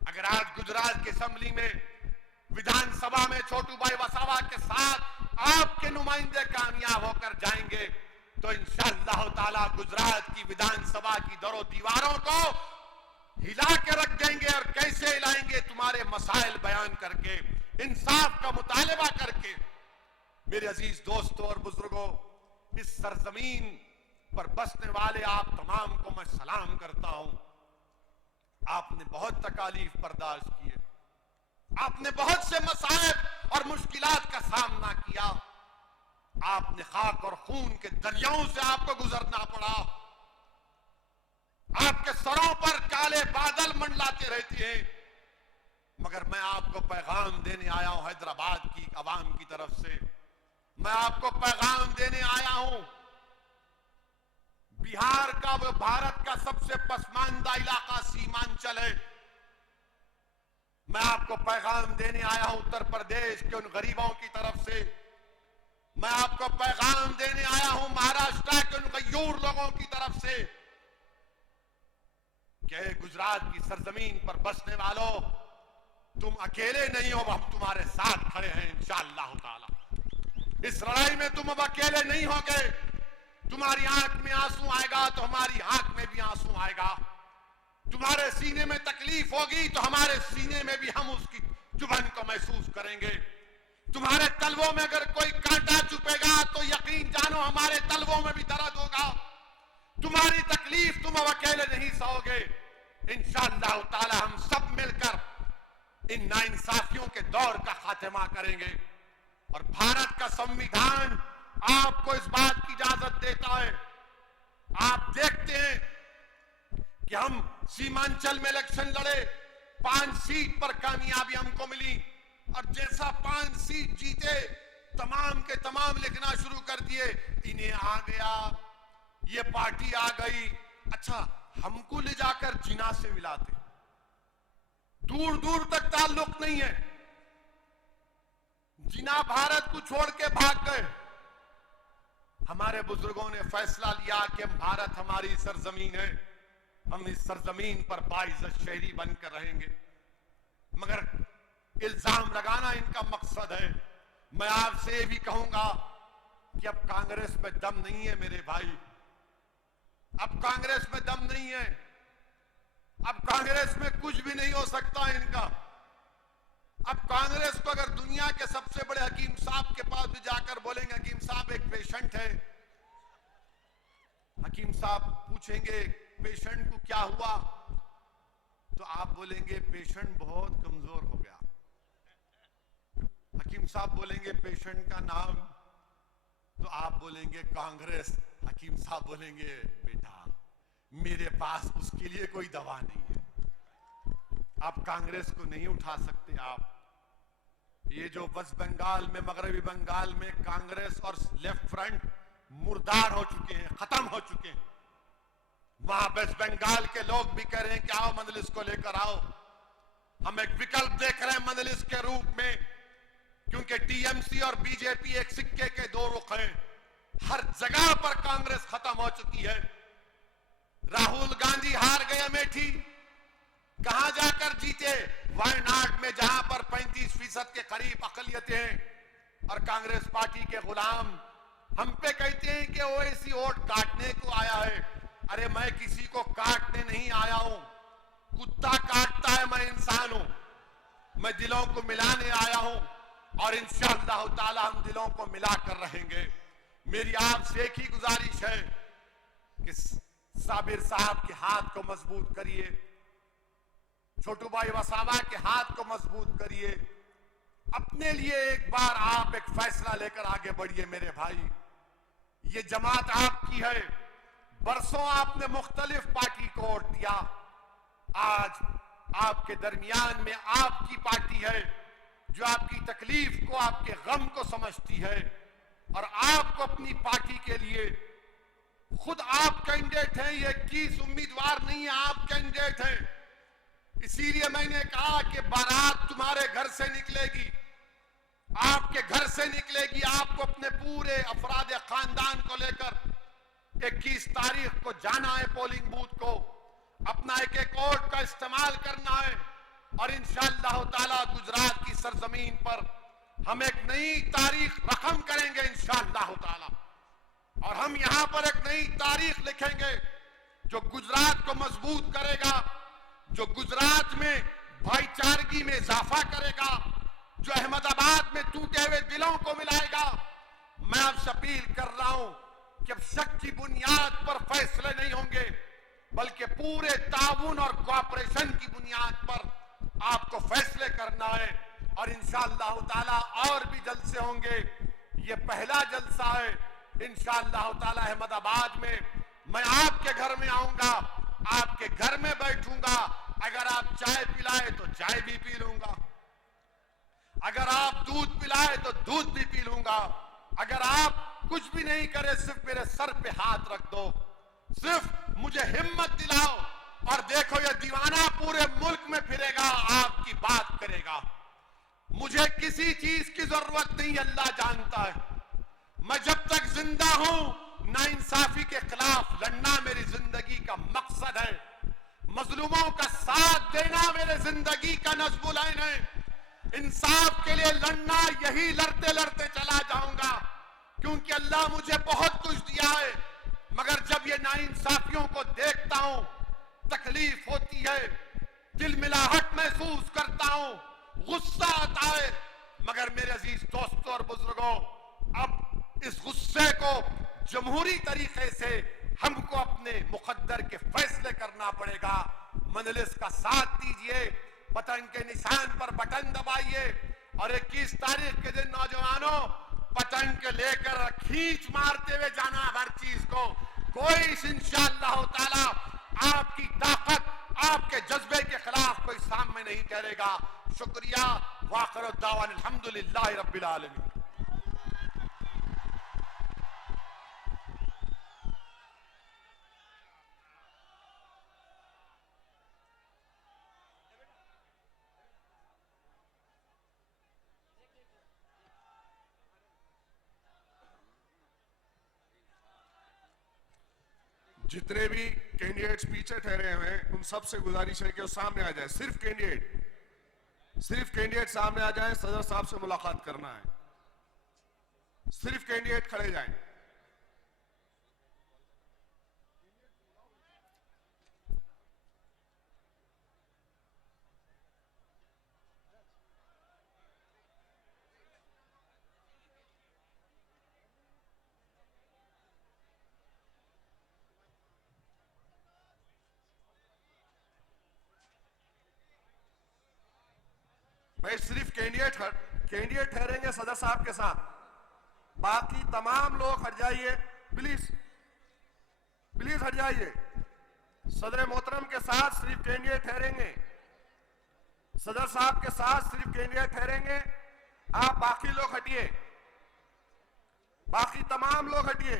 अगर आज गुजरात की असेंबली में, विधानसभा में छोटू भाई वसावा के साथ आपके नुमाइंदे कामयाब होकर जाएंगे तो इंशाअल्लाह ताला गुजरात की विधानसभा की दरों दीवारों को हिला के रख देंगे। और कैसे हिलाएंगे? तुम्हारे मसाइल बयान करके, इंसाफ का मुतालबा करके। मेरे अजीज दोस्तों और बुजुर्गों, इस सरजमीन पर बसने वाले आप तमाम को मैं सलाम करता हूं। आपने बहुत तकालीफ बर्दाश्त की है, आपने बहुत से मसाइब और मुश्किलात का सामना किया, आपने खाक और खून के दरियाओं से आपको गुजरना पड़ा, आपके सरों पर काले बादल मंडलाते रहते हैं, मगर मैं आपको पैगाम देने आया हूं हैदराबाद की आवाम की तरफ से। मैं आपको पैगाम देने आया हूं, बिहार का, वो भारत का सबसे पसमानदा इलाका सीमांचल है। मैं आपको पैगाम देने आया हूं उत्तर प्रदेश के उन गरीबों की तरफ से। मैं आपको पैगाम देने आया हूं महाराष्ट्र के उन गयूर लोगों की तरफ से कि गुजरात की सरजमीन पर बसने वालों, तुम अकेले नहीं हो, हम तुम्हारे साथ खड़े हैं इंशाअल्लाह ताला। इस लड़ाई में तुम अब अकेले नहीं होगे। तुम्हारी आंख में आंसू आएगा तो हमारी आंख में भी आंसू आएगा। तुम्हारे सीने में तकलीफ होगी तो हमारे सीने में भी हम उसकी चुभन को महसूस करेंगे। तुम्हारे तलवों में अगर कोई कांटा चुपेगा तो यकीन जानो हमारे तलवों में भी दर्द होगा। तुम्हारी तकलीफ तुम अब अकेले नहीं सहोगे। इंशाअल्लाह ताला हम सब मिलकर इन नाइंसाफियों के दौर का खात्मा करेंगे। और भारत का संविधान आपको इस बात की इजाजत देता है। आप देखते हैं कि हम सीमांचल में इलेक्शन लड़े, 5 सीट पर कामयाबी हमको मिली, और जैसा 5 सीट जीते तमाम के तमाम लिखना शुरू कर दिए, इन्हें आ गया, ये पार्टी आ गई। अच्छा, हमको ले जाकर जिना से मिलाते, दूर दूर तक ताल्लुक नहीं है। जिना भारत को छोड़ के भाग गए। हमारे बुजुर्गों ने फैसला लिया कि भारत हमारी सरजमीन है, हम इस सरजमीन पर बाइज्जत शहरी बनकर रहेंगे। मगर इल्जाम लगाना इनका मकसद है। मैं आपसे ये भी कहूंगा कि अब कांग्रेस में दम नहीं है मेरे भाई, अब कांग्रेस में दम नहीं है। अब कांग्रेस में कुछ भी नहीं हो सकता इनका। अब कांग्रेस को अगर दुनिया के सबसे बड़े हकीम साहब के पास भी जाकर बोलेंगे हकीम साहब एक पेशेंट है, हकीम साहब पूछेंगे पेशेंट को क्या हुआ, तो आप बोलेंगे पेशेंट बहुत कमजोर हो गया। हकीम साहब बोलेंगे पेशेंट का नाम, तो आप बोलेंगे कांग्रेस। हकीम साहब बोलेंगे बेटा मेरे पास उसके लिए कोई दवा नहीं है। आप कांग्रेस को नहीं उठा सकते। आप ये जो वेस्ट बंगाल में, मगरबी बंगाल में कांग्रेस और लेफ्ट फ्रंट मुर्दार हो चुके हैं, खत्म हो चुके हैं। वहां वेस्ट बंगाल के लोग भी कह रहे हैं कि आओ मजलिस को लेकर आओ। हम एक विकल्प देख रहे हैं मजलिस के रूप में, क्योंकि टीएमसी और बीजेपी एक सिक्के के दो रुख हैं। हर जगह पर कांग्रेस खत्म हो चुकी है। राहुल गांधी हार गए अमेठी, कहां जाकर जीते? वायनाड में, जहां पर 35% के करीब अकलियतें हैं। और कांग्रेस पार्टी के गुलाम हम पे कहते हैं कि ओवैसी वोट काटने को आया है। अरे मैं किसी को काटने नहीं आया हूं, कुत्ता काटता है, मैं इंसान हूं। मैं दिलों को मिलाने आया हूं, और इंशाअल्लाह ताला हम दिलों को मिलाकर रहेंगे। मेरी आपसे एक ही गुजारिश है कि साबिर साहब के हाथ को मजबूत करिए, छोटू भाई वसावा के हाथ को मजबूत करिए। अपने लिए एक बार आप एक फैसला लेकर आगे बढ़िए मेरे भाई। ये जमात आपकी है। बरसों आपने मुख्तलिफ पार्टी को वोट दिया, आज आपके दरमियान में आपकी पार्टी है जो आपकी तकलीफ को, आपके गम को समझती है, और आपको अपनी पार्टी के लिए खुद आप कैंडिडेट हैं। ये 21 उम्मीदवार नहीं है, आप कैंडिडेट हैं। इसीलिए मैंने कहा कि बारात तुम्हारे घर से निकलेगी, आपके घर से निकलेगी। आपको अपने पूरे अफराद खानदान को लेकर 21 तारीख को जाना है पोलिंग बूथ को, अपना एक एक वोट का इस्तेमाल करना है। और इंशाअल्लाह ताला गुजरात की सरजमीन पर हम एक नई तारीख रकम करेंगे इंशाअल्लाह ताला, और हम यहां पर एक नई तारीख लिखेंगे जो गुजरात को मजबूत करेगा, जो गुजरात में भाईचारगी में इजाफा करेगा, जो अहमदाबाद में टूटे हुए दिलों को मिलाएगा। मैं आपसे अपील कर रहा हूं कि अब शक की बुनियाद पर फैसले नहीं होंगे, बल्कि पूरे ताउन और कोऑपरेशन की बुनियाद पर आपको फैसले करना है। और इंशाअल्लाह ताला और भी जलसे होंगे। ये पहला जलसा है, इंशाअल्लाह ताला अहमदाबाद में मैं आपके घर में आऊंगा, आपके घर में बैठूंगा। अगर आप चाय पिलाए तो चाय भी पी लूंगा, अगर आप दूध पिलाए तो दूध भी पी लूंगा, अगर आप कुछ भी नहीं करे सिर्फ मेरे सर पे हाथ रख दो, सिर्फ मुझे हिम्मत दिलाओ और देखो ये दीवाना पूरे मुल्क में फिरेगा, आपकी बात करेगा। मुझे किसी चीज की जरूरत नहीं, अल्लाह जानता है। मैं जब तक जिंदा हूं नाइंसाफी के खिलाफ लड़ना मेरी जिंदगी का मकसद है, मजलूमों का साथ देना मेरे जिंदगी का नज़्मुल ऐन है। इंसाफ के लिए लड़ना, यही लड़ते लड़ते चला जाऊंगा, क्योंकि अल्लाह मुझे बहुत कुछ दिया है। मगर जब ये नाइंसाफियों को देखता हूं तकलीफ होती है, दिल मिलाहट महसूस करता हूं, गुस्सा आता है। मगर मेरे अजीज दोस्तों और बुजुर्गों, अब इस गुस्से को जमहूरी तरीके से हमको अपने मुकद्दर के फैसले करना पड़ेगा। मजलिस का साथ दीजिए, पतंग के निशान पर बटन दबाइए और 21 तारीख के दिन नौजवानों पतंग के लेकर खींच मारते हुए जाना हर चीज को। कोई इंशाअल्लाह ताला आपकी ताकत, आपके जज्बे के खिलाफ कोई सामने नहीं करेगा। शुक्रिया। वाखिर दावान अल्हम्दुलिल्लाह रब्बिल आलमीन। जितने भी कैंडिडेट्स पीछे ठहरे हुए हैं उन सब से गुजारिश है कि वो सामने आ जाए। सिर्फ कैंडिडेट सामने आ जाए, सदर साहब से मुलाकात करना है। सिर्फ कैंडिडेट खड़े जाएं। भाई सिर्फ कैंडिडेट ठहरेंगे सदर साहब के साथ, बाकी तमाम लोग हट जाइए प्लीज, प्लीज हट जाइए। सदर मोहतरम के साथ सिर्फ कैंडिडेट ठहरेंगे, सदर साहब के साथ सिर्फ कैंडिडेट ठहरेंगे। आप बाकी लोग हटिए, बाकी तमाम लोग हटिए।